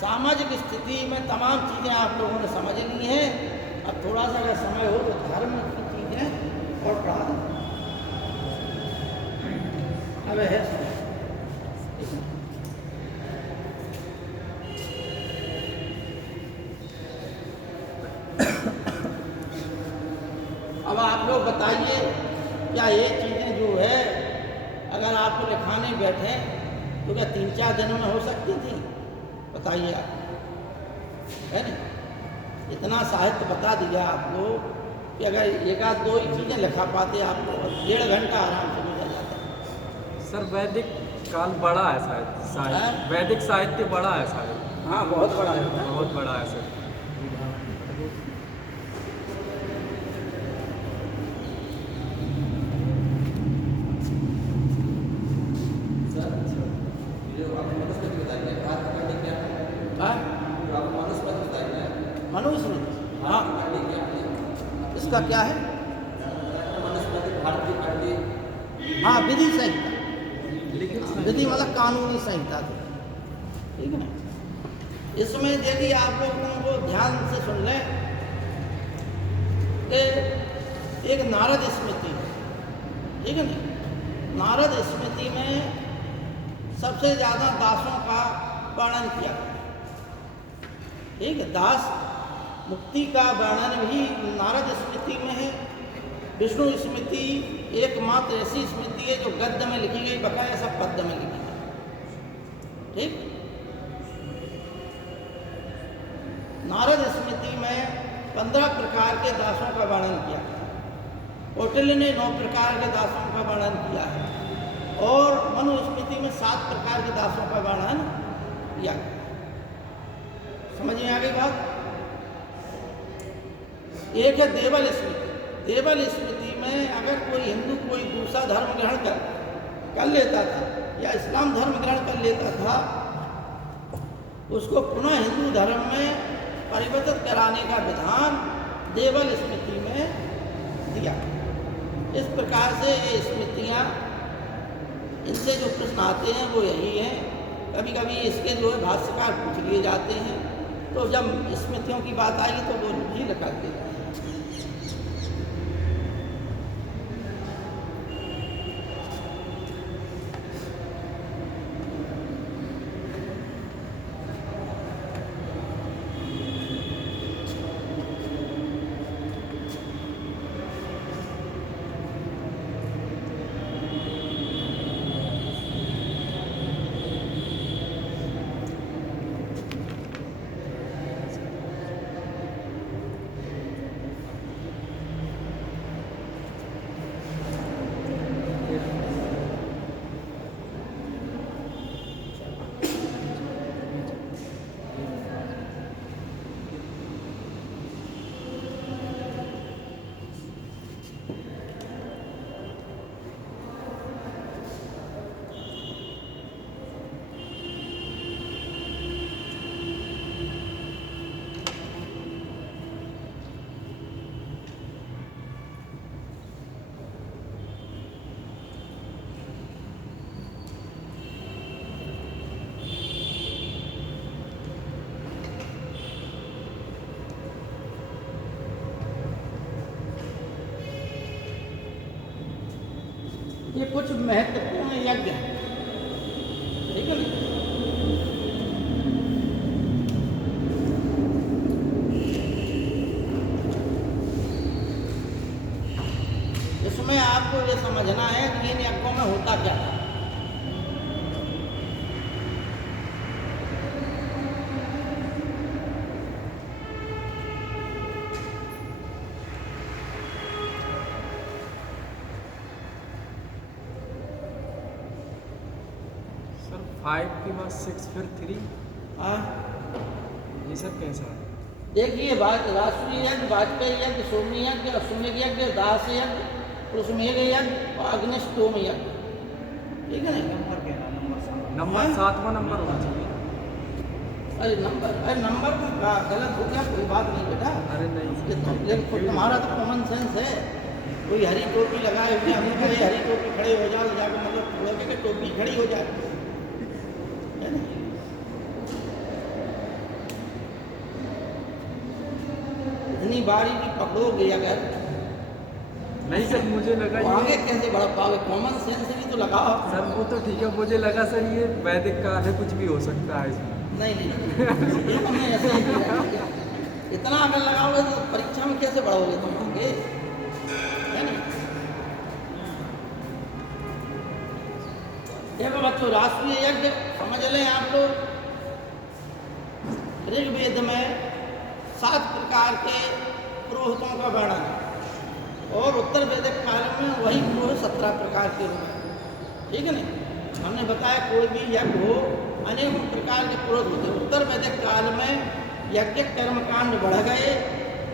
सामाजिक स्थिति में तमाम चीज़ें आप लोगों ने समझ ली हैं। अब थोड़ा सा अगर समय हो तो धर्म की चीज़ें और पढ़ा दें। अब है अब आप लोग बताइए, क्या ये चीज़ें जो है अगर आपको लिखाने बैठे तो क्या 3-4 दिनों में हो सकती थी? बताइए आप, है ना। इतना साहित्य बता दिया आप लोग कि अगर एक आध दो ही चीज़ें लिखा पाते आप लोग 1.5 घंटा आराम से गुजर जाता। सर वैदिक काल बड़ा है शायद, वैदिक साहित्य बड़ा है शायद। हाँ बहुत बड़ा है, बहुत बड़ा है सर। मनुस्मृति, हाँ इसका क्या है? हाँ विधि संहिता, विधि मतलब कानूनी संहिता थी, ठीक है ना। इसमें देखिए आप लोगों को ध्यान से सुन लें कि एक नारद स्मृति है, ठीक है ना। नारद स्मृति में सबसे ज़्यादा दासों का वर्णन किया, ठीक है। दास मुक्ति का वर्णन भी नारद स्मृति में है। विष्णु स्मृति एकमात्र ऐसी स्मृति है जो गद्य में लिखी गई, बकाया सब पद्य में लिखी गई, ठीक। नारद स्मृति में 15 प्रकार के दासों का वर्णन किया, कौटिल्य ने 9 प्रकार के दासों का वर्णन किया है और मनुस्मृति में 7 प्रकार के दासों का वर्णन किया। समझ में आ गई बात? एक है देवल स्मृति। देवल स्मृति में अगर कोई हिंदू कोई दूसरा धर्म ग्रहण कर लेता था या इस्लाम धर्म ग्रहण कर लेता था, उसको पुनः हिंदू धर्म में परिवर्तित कराने का विधान देवल स्मृति में दिया। इस प्रकार से ये स्मृतियाँ, इनसे जो प्रश्न आते हैं वो यही हैं। कभी कभी इसके जो है भाष्यकार पूछ लिए जाते हैं, तो जब स्मृतियों की बात आएगी तो वो ही लगा के ये कुछ महत्वपूर्ण यज्ञ है, ठीक है ना। इसमें आपको ये समझना है कि इन यज्ञों में होता क्या था। सर 5 के बाद 6 फिर 3, हाँ, ये सब कैसा है? देखिए बात, राष्ट्रीय यज्ञ, वाजपेयी यज्ञ, सोमनी यज्ञ, अश्वमेध यज्ञ, दास यज्ञ, पुरुषमेघ यज्ञ और अग्निष्टोम यज्ञ, ठीक है ना। नंबर 7वां नंबर होना चाहिए। अरे नंबर का गलत हो गया, कोई बात नहीं बेटा। अरे नहीं, लेकिन तुम्हारा तो कॉमन सेंस है। कोई हरी टोपी लगाए हुए हम कहे हरी टोपी खड़े हो जाओ, जाकर मतलब थोड़ा के टोपी खड़ी हो जाए, है ना। इतनी बारीकी पकड़ोगे अगर नहीं सर, मुझे लगा तो ये आगे कैसे बढ़ पाओगे। कॉमन सेंस भी तो लगाओ। सर वो तो ठीक है, मुझे लगा सर ये वैदिक काल है, कुछ भी हो सकता है इसमें। नहीं ये हमने ऐसे ही किया। इतना अगर लगाओगे तो परीक्षा में कैसे बढ़ोगे तुम आगे, है ना। देखो बच्चों, राष्ट्रीय यज्ञ समझ लें आप लोग। ऋग्वेद में 7 प्रकार के पुरोहितों का वर्णन है और उत्तर वैदिक काल में वही पुरोहित 17 प्रकार के हुए, ठीक है ना। हमने बताया कोई भी यज्ञ हो अनेकों प्रकार के पुरोहित होते। उत्तर वैदिक काल में यज्ञ कर्मकांड बढ़ गए,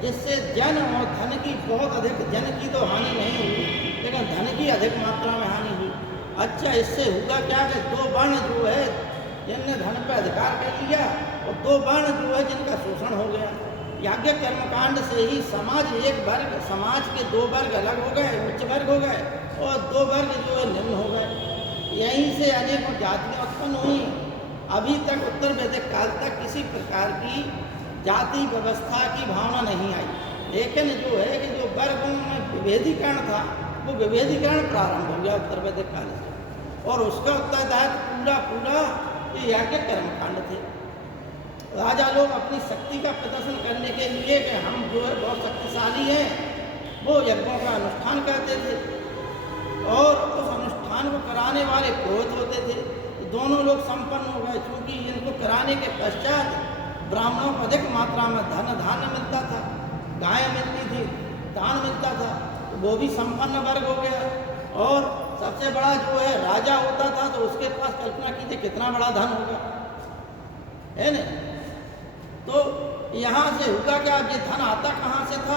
जिससे जन और धन की बहुत अधिक, जन की तो हानि नहीं हुई लेकिन धन की अधिक मात्रा में हानि हुई। अच्छा, इससे हुआ क्या कि 2 वर्ण जो है जिनने धन पर अधिकार कर लिया और 2 वर्ण जो है जिनका शोषण हो गया। यज्ञ कर्मकांड से ही समाज एक वर्ग, समाज के 2 वर्ग अलग हो गए, उच्च वर्ग हो गए और 2 वर्ग जो है निम्न हो गए। यहीं से अनेकों जातियाँ उत्पन्न हुई। अभी तक उत्तर वैदिक काल तक किसी प्रकार की जाति व्यवस्था की भावना नहीं आई, लेकिन जो है कि जो वर्गों में विभेदीकरण था वो विभेदीकरण प्रारंभ हो गया उत्तर वैदिक काल से, और उसका उत्तरदायित्व पूरा ये यज्ञ कर्मकांड थे। राजा लोग अपनी शक्ति का प्रदर्शन करने के लिए कि हम जो है बहुत शक्तिशाली हैं, वो यज्ञों का अनुष्ठान करते थे और उस अनुष्ठान को कराने वाले पुरोहित होते थे। तो दोनों लोग संपन्न हो गए, क्योंकि इनको कराने के पश्चात ब्राह्मणों को अधिक मात्रा में धन धान्य मिलता था, गाय मिलती थी, दान मिलता था, तो वो भी संपन्न वर्ग हो गया। और सबसे बड़ा जो है राजा होता था, तो उसके पास कल्पना कीजिए कितना बड़ा धन होगा, है ना। तो यहाँ से हुआ क्या, अब ये धन आता कहाँ से था,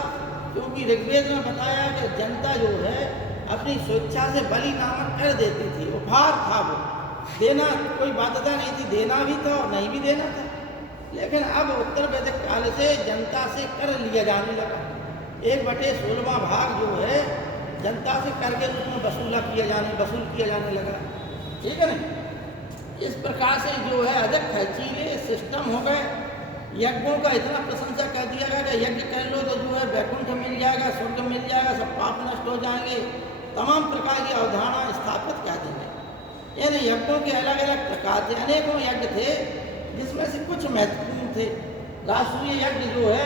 क्योंकि ऋग्वेद में बताया कि जनता जो है अपनी स्वेच्छा से बलि नामक कर देती थी, उपहार था वो, देना कोई बाध्यता नहीं थी, देना भी था और नहीं भी देना था। लेकिन अब उत्तर वैदिक काल से जनता से कर लिया जाने लगा। 1/16वां भाग जो है जनता से कर के रूप में वसूल किया जाने लगा, ठीक है ना। इस प्रकार से जो है अधिक खर्चीले सिस्टम हो गए। यज्ञों का इतना प्रशंसा कर दिया गया कि यज्ञ कर लो तो जो है वैकुंठ मिल जाएगा, स्वर्ग मिल जाएगा, सब पाप नष्ट हो जाएंगे, तमाम प्रकार की अवधारणा स्थापित कर दी गई। यानी यज्ञों के अलग अलग प्रकार थे, अनेकों यज्ञ थे, जिसमें से कुछ महत्वपूर्ण थे। राष्ट्रीय यज्ञ जो है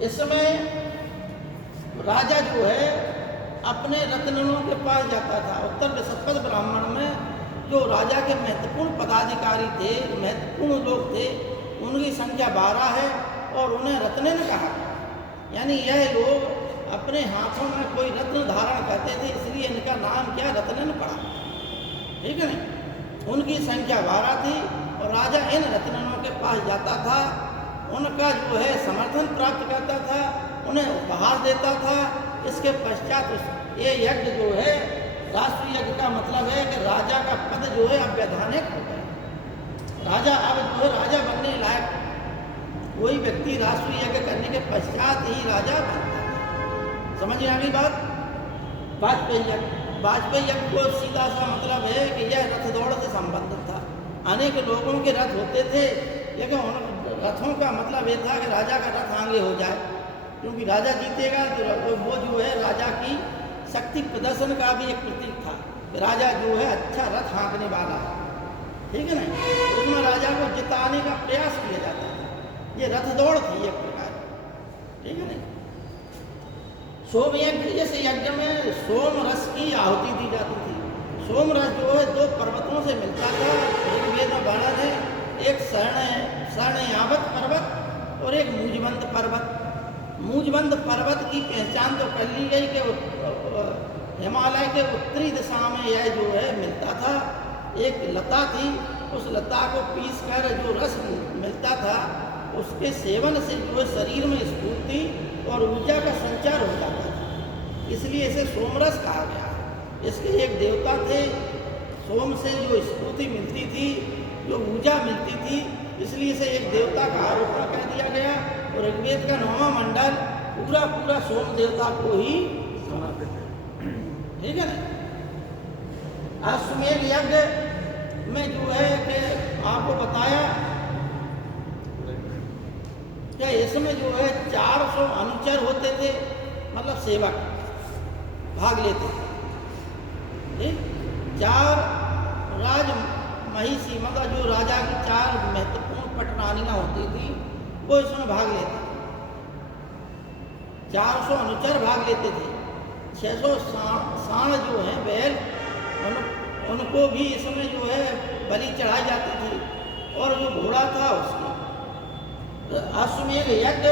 इस समय राजा जो है अपने रत्नों के पास जाता था। उत्तर बृहस्पति ब्राह्मण में जो राजा के महत्वपूर्ण पदाधिकारी थे, महत्वपूर्ण लोग थे, उनकी संख्या 12 है और उन्हें रत्न कहा। यानी यह लोग अपने हाथों में कोई रत्न धारण करते थे, इसलिए इनका नाम क्या रत्न पड़ा, ठीक है ना। उनकी संख्या 12 थी और राजा इन रत्नों के पास जाता था, उनका जो है समर्थन प्राप्त करता था, उन्हें उपहार देता था। इसके पश्चात ये यज्ञ जो है राष्ट्रीय यज्ञ का मतलब है कि राजा का पद जो है अवैधानिक हो गया। राजा अब जो है राजा बनने लायक कोई व्यक्ति राष्ट्रीय यज्ञ करने के पश्चात ही राजा बनता है। समझ में आ गई बात। वाजपेयी यज्ञ को सीधा सा मतलब है कि यह रथ दौड़ से संबंधित था। अनेक लोगों के रथ होते थे, लेकिन रथों का मतलब ये था कि राजा का रथ आगे हो जाए, क्योंकि राजा जीतेगा तो वो जो है राजा की शक्ति प्रदर्शन का भी एक प्रतीक था। राजा जो है अच्छा रथ हाँकने वाला है, ठीक है ना, उसमें राजा को जिताने का प्रयास किया जाता था। ये रथ दौड़ थी एक प्रकार, ठीक है ना। सोम यज्ञ, इस यज्ञ में सोम रस की आहुति दी जाती थी। सोम रस जो है 2 पर्वतों से मिलता था। ऋग्वेद में वर्णन है, एक शरणयावत पर्वत और एक मूजबंद पर्वत। मूजबंद पर्वत की पहचान तो कर ली गई कि हिमालय के उत्तरी दिशा में यह जो है मिलता था। एक लता थी, उस लता को पीस कर जो रस मिलता था उसके सेवन से जो है शरीर में स्फूर्ति और ऊर्जा का संचार हो जाता था, इसलिए इसे सोमरस कहा गया। इसके एक देवता थे, सोम से जो स्फूर्ति मिलती थी, जो ऊर्जा मिलती थी, इसलिए इसे एक देवता का आरोपण कर दिया गया। और ऋग्वेद का 9वां मंडल पूरा सोम देवता को ही समर्पित है, ठीक है ना। अश्वमेध यज्ञ में जो है कि आपको बताया कि इसमें जो है 400 अनुचर होते थे, मतलब सेवक भाग लेते थे, ठीक। 4 राज महिषी, मतलब जो राजा की 4 महत्वपूर्ण पटरानियां होती थी वो इसमें भाग लेते थे। 400 अनुचर भाग लेते थे। 600 सांड जो हैं बैल, उनको भी इसमें जो है बलि चढ़ाई जाती थी। और जो घोड़ा था उसकी अश्वमेध यज्ञ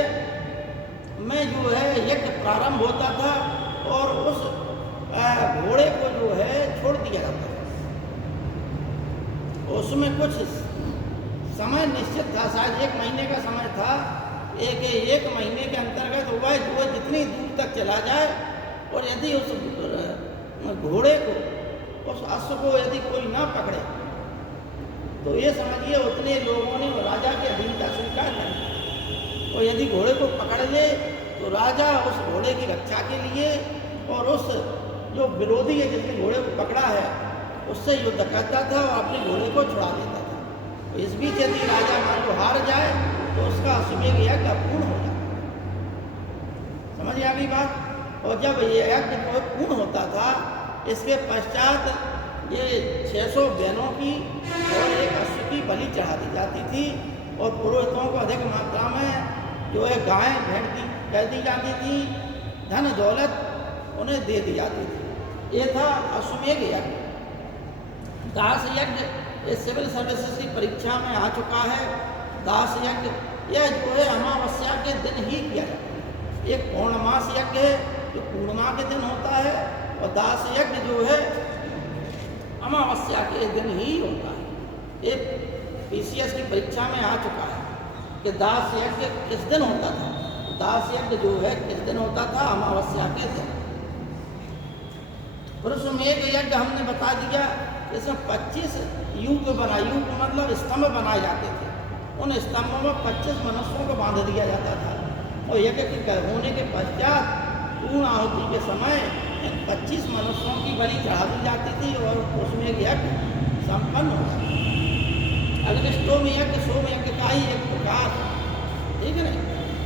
में जो है यज्ञ प्रारंभ होता था और उस घोड़े को जो है छोड़ दिया जाता था। उसमें कुछ समय निश्चित था, शायद 1 महीने का समय था। एक महीने के अंतर्गत वह जो है जितनी दूर तक चला जाए, और यदि उस घोड़े को, उस अश्व को यदि कोई ना पकड़े तो ये समझिए उतने लोगों ने राजा की अधीनता स्वीकार कर ली। और यदि घोड़े को पकड़ ले तो राजा उस घोड़े की रक्षा के लिए और उस जो विरोधी है जिसने घोड़े को पकड़ा है उससे युद्ध करता था और अपने घोड़े को छुड़ा देता था। तो इस बीच यदि राजा मान लो हार जाए तो उसका अश्वमेध यज्ञ अपूर्ण हो जाता। समझ आ गई बात। और जब ये यज्ञ पूर्ण होता था, इसके पश्चात ये 600 बैलों की और एक अश्व की बलि चढ़ा दी जाती थी। और पुरोहितों को अधिक मात्रा में जो है गाय भेंट कर दी जाती थी, धन दौलत उन्हें दे दी जाती थी। ये था अश्वमेध यज्ञ। दास यज्ञ ये सिविल सर्विसेज की परीक्षा में आ चुका है। दास यज्ञ यह जो है अमावस्या के दिन ही किया जाता है। एक पौर्णमास यज्ञ है जो पूर्णिमा के दिन होता है, और दास यज्ञ जो है अमावस्या के दिन ही होता है। ये PCS की परीक्षा में आ चुका है कि दास यज्ञ किस दिन होता था। दास यज्ञ जो है किस दिन होता था, अमावस्या के दिन। पुरुषमेध यज्ञ हमने बता दिया, इसमें 25 यूप मतलब स्तंभ बनाए जाते थे। उन स्तंभों में 25 मनुष्यों को बांध दिया जाता था, और यज्ञ के होने के पश्चात पूर्ण आहुति के समय 25 मनुष्यों की बलि चढ़ा दी जाती थी और उसमें यज्ञ संपन्न हो जाता। अग्निष्टोम यज्ञ सोम यज्ञ का ही एक प्रकार, ठीक है ना।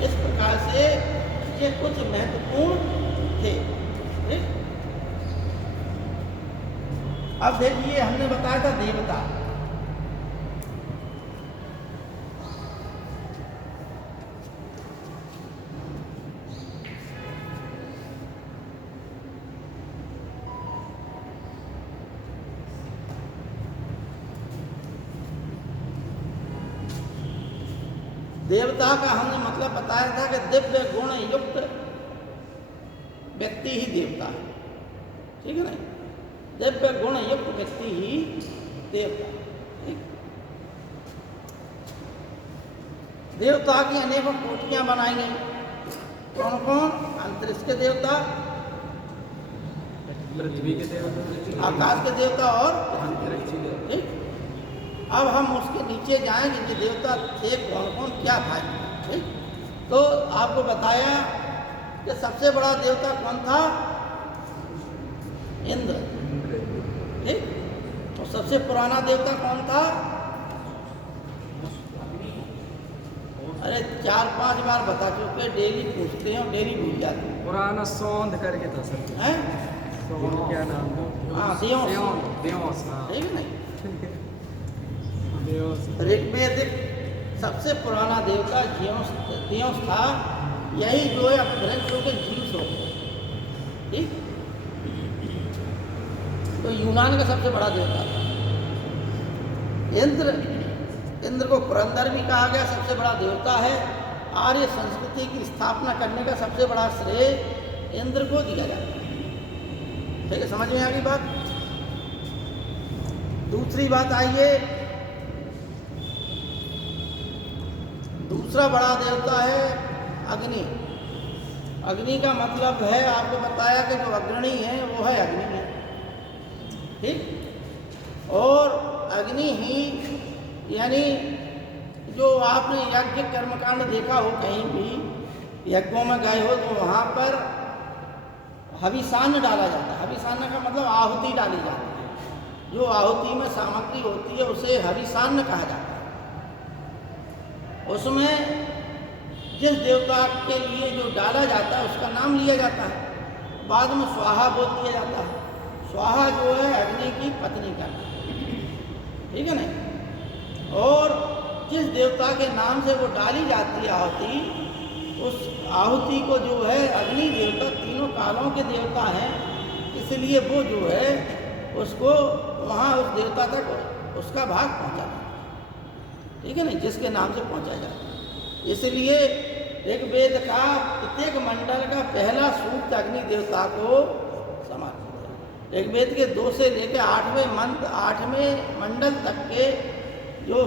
इस प्रकार से ये कुछ महत्वपूर्ण थे, ठीक। अब देखिए हमने बताया था देवता। देवता का हमने मतलब बताया था कि दिव्य गुण युक्त व्यक्ति ही देवता है, ठीक है ना। दिव्य गुण युक्त व्यक्ति ही देवता, ठीक। देवता की अनेकों कोटियां बनाई गई। कौन कौन? अंतरिक्ष के देवता, पृथ्वी के देवता, आकाश के देवता और अंतरिक्ष के देवता, ठीक। अब हम उसके नीचे जाएंगे कि देवता थे कौन कौन, क्या था, ठीक। तो आपको बताया कि सबसे बड़ा देवता कौन था? इंद्र, ठीक। और सबसे पुराना देवता कौन था? 4-5 बार बता चुके, डेली पूछते हैं और डेली भूल जाते हैं। पुराना सौंध करके था सर। हैं? सौंध क्या नाम था? हाँ, देओस। देओस, हाँ। ठीक है नहीं? देओस। ऋग्वेदिक सबसे पुराना देवता देओस था। यही जो है अपभ्रंश के जीव हो, ठीक। तो यूनान का सबसे बड़ा देवता था। इंद्र को पुरंदर भी कहा गया, सबसे बड़ा देवता है। आर्य संस्कृति की स्थापना करने का सबसे बड़ा श्रेय इंद्र को दिया जाता है। ठीक है, समझ में आ गई बात। दूसरी बात आइए, दूसरा बड़ा देवता है अग्नि। अग्नि का मतलब है, आपको बताया कि जो अग्रणी है वो है अग्नि है, ठीक। और अग्नि ही यानी जो आपने यज्ञ कर्मकांड देखा हो, कहीं भी यज्ञों में गए हो तो वहाँ पर हविषान्न डाला जाता है। हविषान्न का मतलब आहुति डाली जाती है। जो आहुति में सामग्री होती है उसे हविषान्न कहा जाता है। उसमें जिस देवता के लिए जो डाला जाता है उसका नाम लिया जाता है। बाद में स्वाहा बोल दिया जाता है। स्वाहा जो है अग्नि की पत्नी का, ठीक है नहीं। और जिस देवता के नाम से वो डाली जाती है आहुति, उस आहुति को जो है अग्नि देवता तीनों कालों के देवता हैं, इसलिए वो जो है उसको वहाँ उस देवता तक उसका भाग पहुँचाता है, ठीक है नहीं, जिसके नाम से पहुँचा जाता है। इसलिए ऋग्वेद का प्रत्येक मंडल का पहला सूक्त अग्नि देवता को समर्पित है। ऋग्वेद के 2 से लेकर 8वें मंडल तक के जो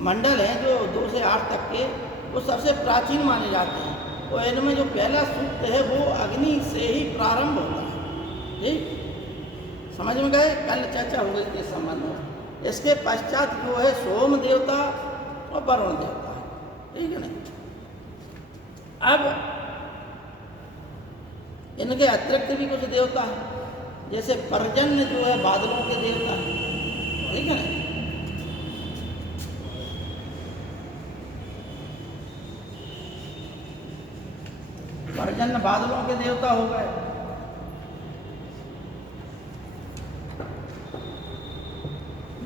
मंडल हैं, जो 2 से 8 तक के, वो सबसे प्राचीन माने जाते हैं। और इनमें जो पहला सूक्त है वो अग्नि से ही प्रारंभ होता है, ठीक। समझ में गए? कल चर्चा हो गई के संबंध में। इसके पश्चात जो है सोम देवता और वरुण देवता, ठीक है ना। अब इनके अतिरिक्त भी कुछ देवता हैं, जैसे पर्जन्य जो है बादलों के देवता है, ठीक है ना। पर्जन्य बादलों के देवता हो गए।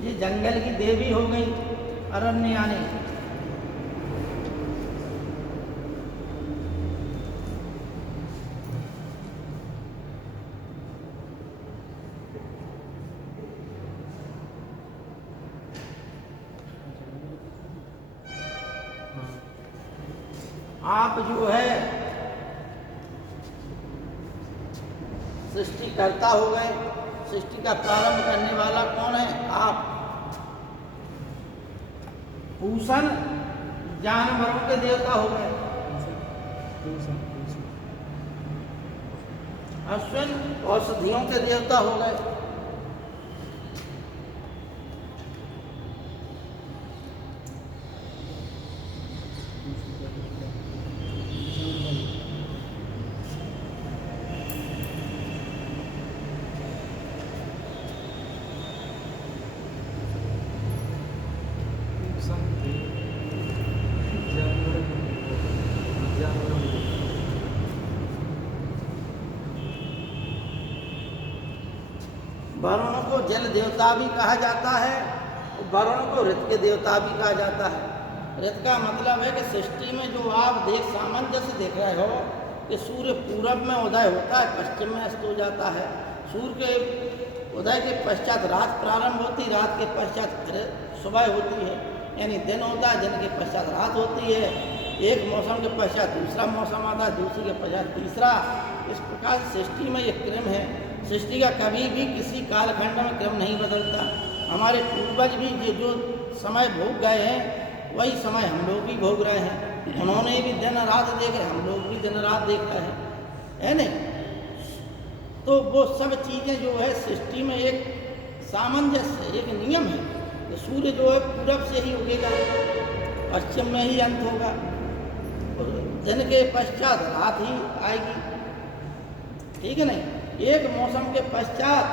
ये जंगल की देवी हो गई अरण्यानी। आप जो है सृष्टिकर्ता हो गए। सृष्टि का प्रारंभ करने वाला कौन है? आप। पूषण जानवरों के देवता हो गए। अश्विन औषधियों के देवता हो गए। वरुण को जल देवता भी कहा जाता है, वरुण को ऋत के देवता भी कहा जाता है। ऋत का मतलब है कि सृष्टि में जो आप सामंजस्य देख रहे हो कि सूर्य पूरब में उदय होता है, पश्चिम में अस्त हो जाता है। सूर्य के उदय के पश्चात रात प्रारंभ होती, रात के पश्चात सुबह होती है, यानी दिन होता है, दिन के पश्चात रात होती है। एक मौसम के पश्चात दूसरा मौसम आता है, दूसरे के पश्चात तीसरा। इस प्रकार सृष्टि में ये क्रम है। सृष्टि का कभी भी किसी कालखंड में क्रम नहीं बदलता। हमारे पूर्वज भी जो समय भोग गए हैं वही समय हम लोग भी भोग रहे हैं। उन्होंने भी दिन रात देख रहे, हम लोग भी दिन रात देख रहे हैं, है नहीं। तो वो सब चीज़ें जो है सृष्टि में एक सामंजस्य, एक नियम है कि सूर्य जो है पूरब से ही उगेगा, पश्चिम में ही अंत होगा, और दिन के पश्चात रात ही आएगी, ठीक है नहीं। एक मौसम के पश्चात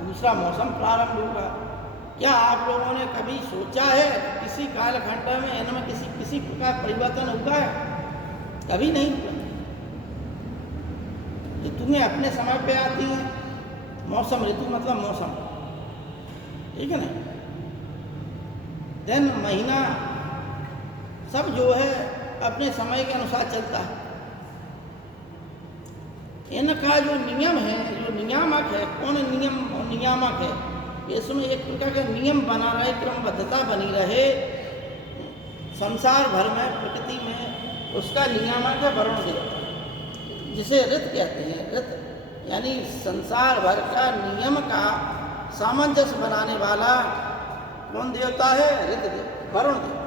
दूसरा मौसम प्रारंभ होगा। क्या आप लोगों ने कभी सोचा है कि किसी कालखंड में इनमें किसी प्रकार परिवर्तन हुआ है? कभी नहीं हुआ। ये तुम्हें अपने समय पे आती है। मौसम, ऋतु मतलब मौसम, ठीक है ना। दिन, महीना सब जो है अपने समय के अनुसार चलता है। इनका जो नियम है, जो नियामक है, कौन नियम और नियामक है, इसमें एक प्रकार का नियम बना रहे, क्रमबद्धता बनी रहे संसार भर में, प्रकृति में, उसका नियामक है वरुण देवता, जिसे ऋत कहते हैं। ऋत यानी संसार भर का नियम का सामंजस्य बनाने वाला कौन देवता है? ऋत देव, वरुण देवता,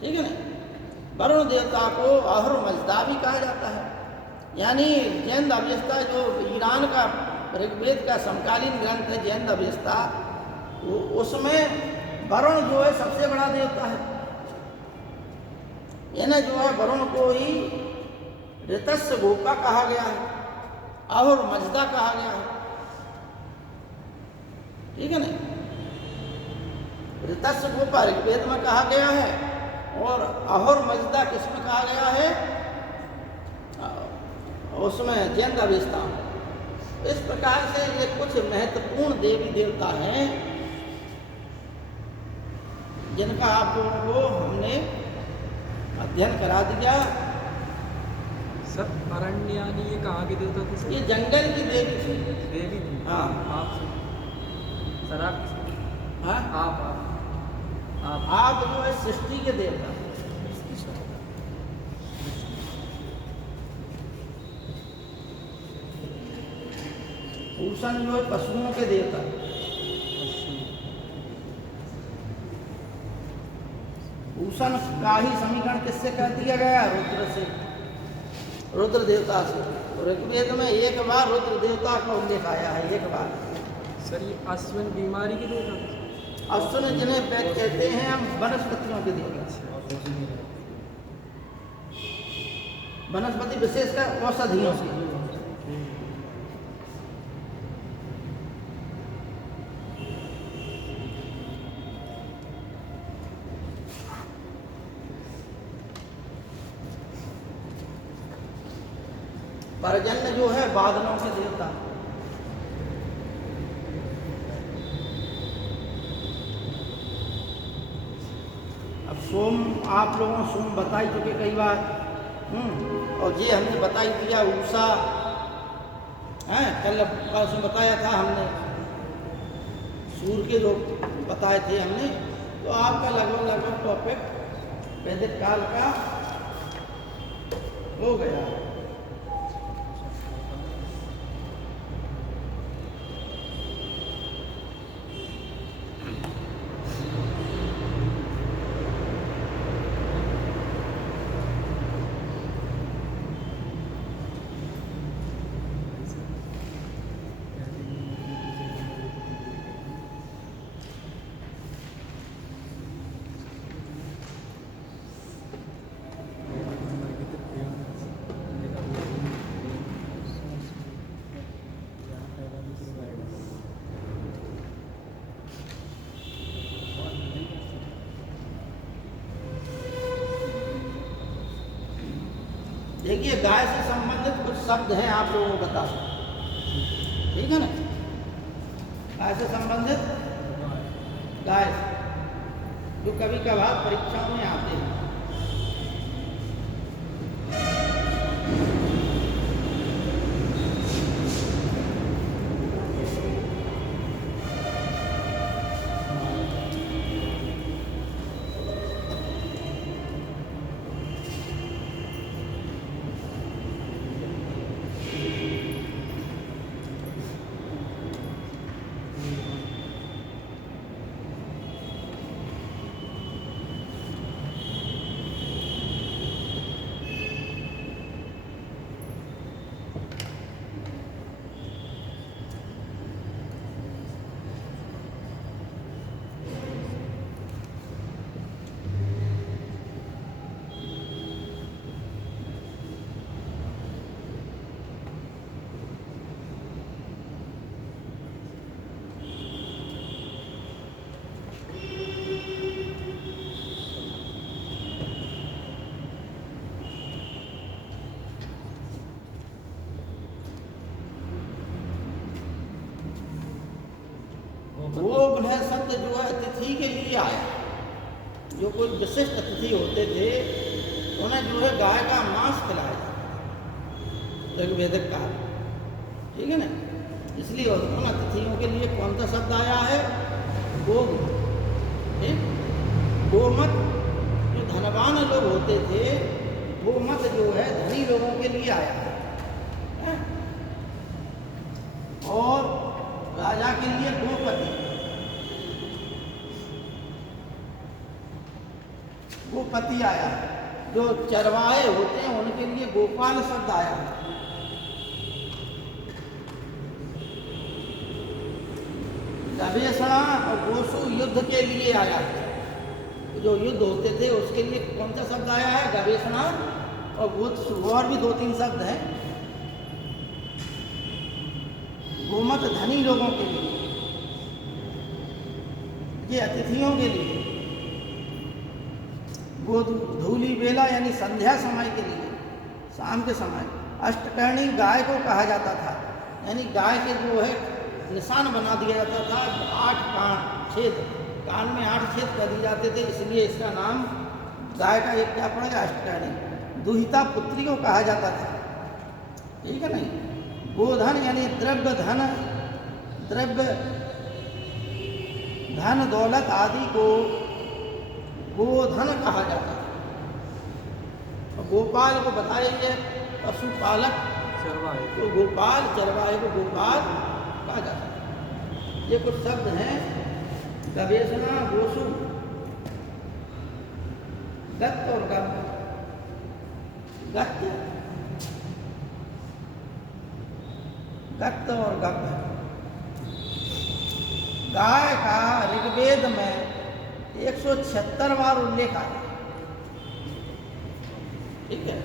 ठीक है ना। वरुण देवता को अहुर मजदा भी कहा जाता है। यानी जैन अव्यवस्था, जो ईरान का ऋग्वेद का समकालीन ग्रंथ है जैन अव्यवस्था, उसमें वरुण जो है सबसे बड़ा देवता है। यानी जो है वरुण को ही ऋतस्य गोपा कहा गया है, अहुर मजदा कहा गया है, ठीक है ना। ऋतस्य गोपा ऋग्वेद में कहा गया है और अहुर मजदा किसमें कहा गया है? उसमें जैन अव्यवस्था। इस प्रकार से ये कुछ महत्वपूर्ण देवी देवता हैं जिनका आप लोगों को हमने अध्ययन करा दिया। सर अरण्यानी ये कहाँ के देवता थे सर? ये जंगल की देवी थी। देवी थी? हाँ। आप सर, आप हाँ, आप जो है सृष्टि के देवता। पूषण जो है पशुओं के देवता। पूषण का ही समीकरण किससे कर दिया गया? रुद्र से, रुद्र देवता से। ऋग्वेद में एक बार रुद्र देवता का उल्लेख आया है, एक बार। सर ये अश्विन बीमारी के देवता थे? अश्विन जिन्हें वैद कहते हैं हम वनस्पतियों के देवता। वनस्पति विशेषकर औषधियों की। पर्जन्य जो है बादलों के देवता। अब सोम आप लोगों को सोम बताई चुके कई बार, और ये हमने बताई दिया उषा है, कल परसों बताया था हमने, सूर्य के जो बताए थे हमने। तो आपका लगभग टॉपिक वैदिक काल का हो गया। देखिए, गाय से संबंधित कुछ शब्द हैं, आप लोगों को बता सकते, ठीक है ना। गाय से संबंधित, गाय जो कभी कभार परीक्षाओं में आते हैं। जो है अतिथि के लिए आया। जो कोई विशिष्ट अतिथि होते थे उन्हें जो है गाय का मांस खिलाया जाता, ऋग्वेदिक काल, ठीक है ना। इसलिए उन अतिथियों के लिए कौन सा शब्द आया है? गोमत। ठीक, गोमत जो धनवान लोग होते थे, वो मत जो है धनी लोगों के लिए आया है। और राजा के लिए गोपति, गोपति आया है। जो चरवाहे होते हैं उनके लिए गोपाल शब्द आया है। गवेषणा और गोसु युद्ध के लिए आया है। जो युद्ध होते थे उसके लिए कौन सा शब्द आया है? गवेषणा और गोसु, और भी 2-3 शब्द हैं। गोमत धनी लोगों के लिए, ये अतिथियों के लिए। धूली बेला यानी संध्या समय के लिए, शाम के समय। अष्टकर्णी गाय को कहा जाता था, यानी गाय के जो है निशान बना दिया जाता था। 8 कान छेद, कान में 8 छेद कर दिए जाते थे, इसलिए इसका नाम गाय का एक क्या पड़ेगा? अष्टकर्णी। दुहिता पुत्री को कहा जाता था, ठीक है नहीं। गोधन यानी द्रव्य धन, द्रव्य धन दौलत आदि को गोधन कहा जाता है। और गोपाल को बताइए पशुपालक, चरवाहे तो गोपाल, चरवाहे को गोपाल कहा जाता है। ये कुछ शब्द हैं। गवेषणा, गोसु, गत्त और गब्ब। गत्त, गत्त और गब्ब। गाय का ऋग्वेद में 176 बार उल्लेख आया, ठीक है।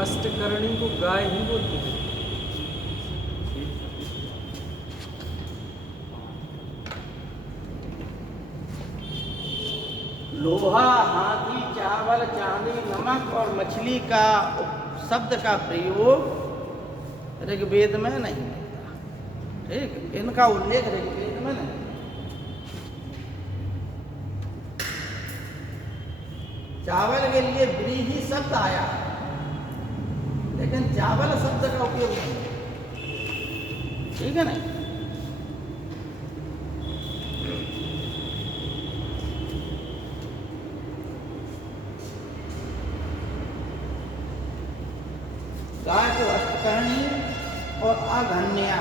अष्टकर्णी को गाय ही बोलते हैं। लोहा, हाथी, चावल, चांदी, नमक और मछली का शब्द का प्रयोग ऋग्वेद में नहीं मिलता, ठीक। इनका उल्लेख ऋग्वेद में नहीं। चावल के लिए व्रीहि शब्द आया, लेकिन चावल शब्द का उपयोग नहीं, ठीक है ना। गाय को अष्टकर्णी और अघन्या,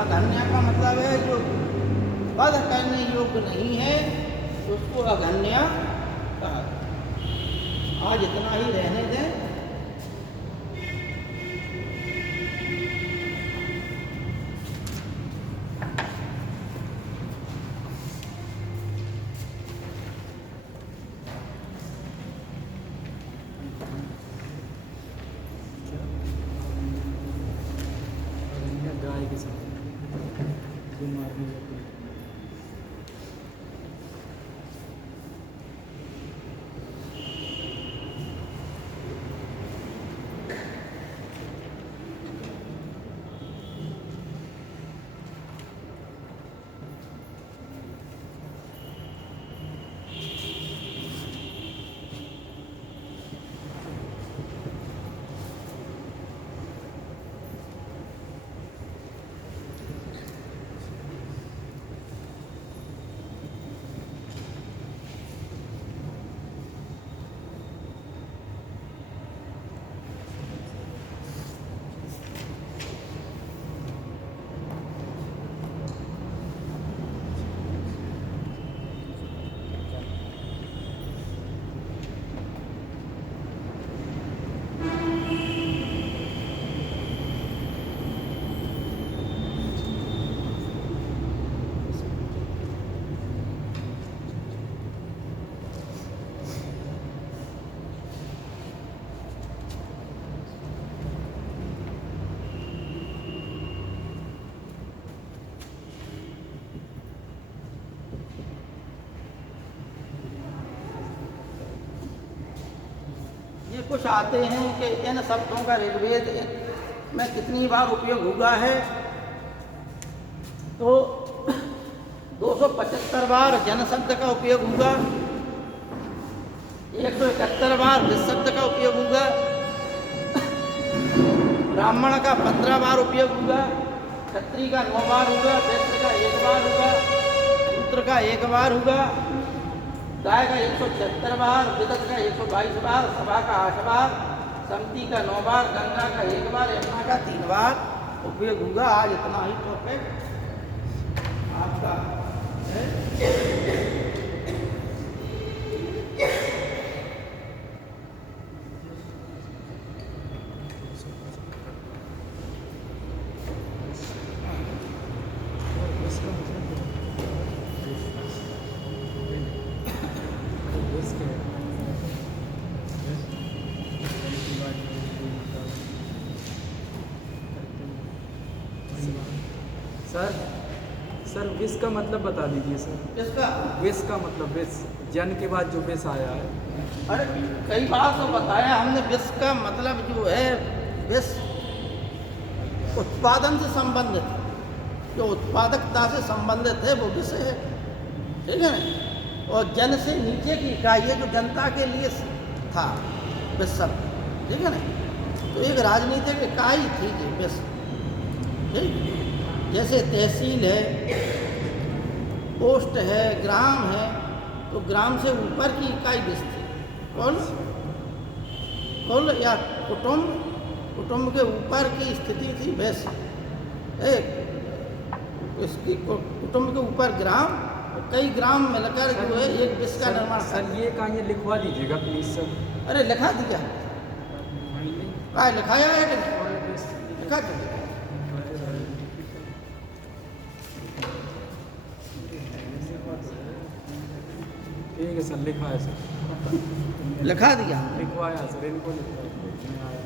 अघन्या का मतलब है जो वध करने योग्य नहीं है, उसको अघन्या कहा। आज इतना ही रहने दें। गाय के साथ जो मारने जाते हैं। कुछ आते हैं कि इन शब्दों का ऋग्वेद में कितनी बार उपयोग हुआ है, तो 275 बार जन शब्द का उपयोग हुआ, 171 बार विस शब्द का उपयोग हुआ, ब्राह्मण का 15 बार उपयोग हुआ, क्षत्रिय का 9 बार हुआ, वैश्य का 1 बार हुआ, शूद्र का 1 बार हुआ, गाय का 176 बार, विदत का 122 बार, सभा का 8 बार, समिति का 9 बार, गंगा का 1 बार, यमुना का 3 बार उपयोग हुआ। आज इतना ही टॉपिक आपका है। सर विष का मतलब बता दीजिए सर। इसका विष का मतलब विष, जन के बाद जो विष आया है। अरे कई बार तो बताया हमने, विष का मतलब जो है, विष उत्पादन से संबंधित, जो उत्पादकता से संबंधित है वो विष है, ठीक है ना। और जन से नीचे की इकाई है जो जनता के लिए था विष शब्द, ठीक है ना। तो एक राजनीतिक इकाई थी ये विष, ठीक। जैसे तहसील है, पोस्ट है, ग्राम है, तो ग्राम से ऊपर की इकाई विष थी। कुल या कुटुंब के ऊपर की स्थिति थी विष। इसकी कुटुंब के ऊपर ग्राम, कई ग्राम मिलकर जो है एक विष का निर्माण। सर ये कहाँ ये लिखवा दीजिएगा प्लीज सर। अरे लिखा दिया, लिखाया है कि लिखा क्या? ठीक है सर, लिखा है सर, लिखा दिया, लिखवाया सर, इनको लिखवाया।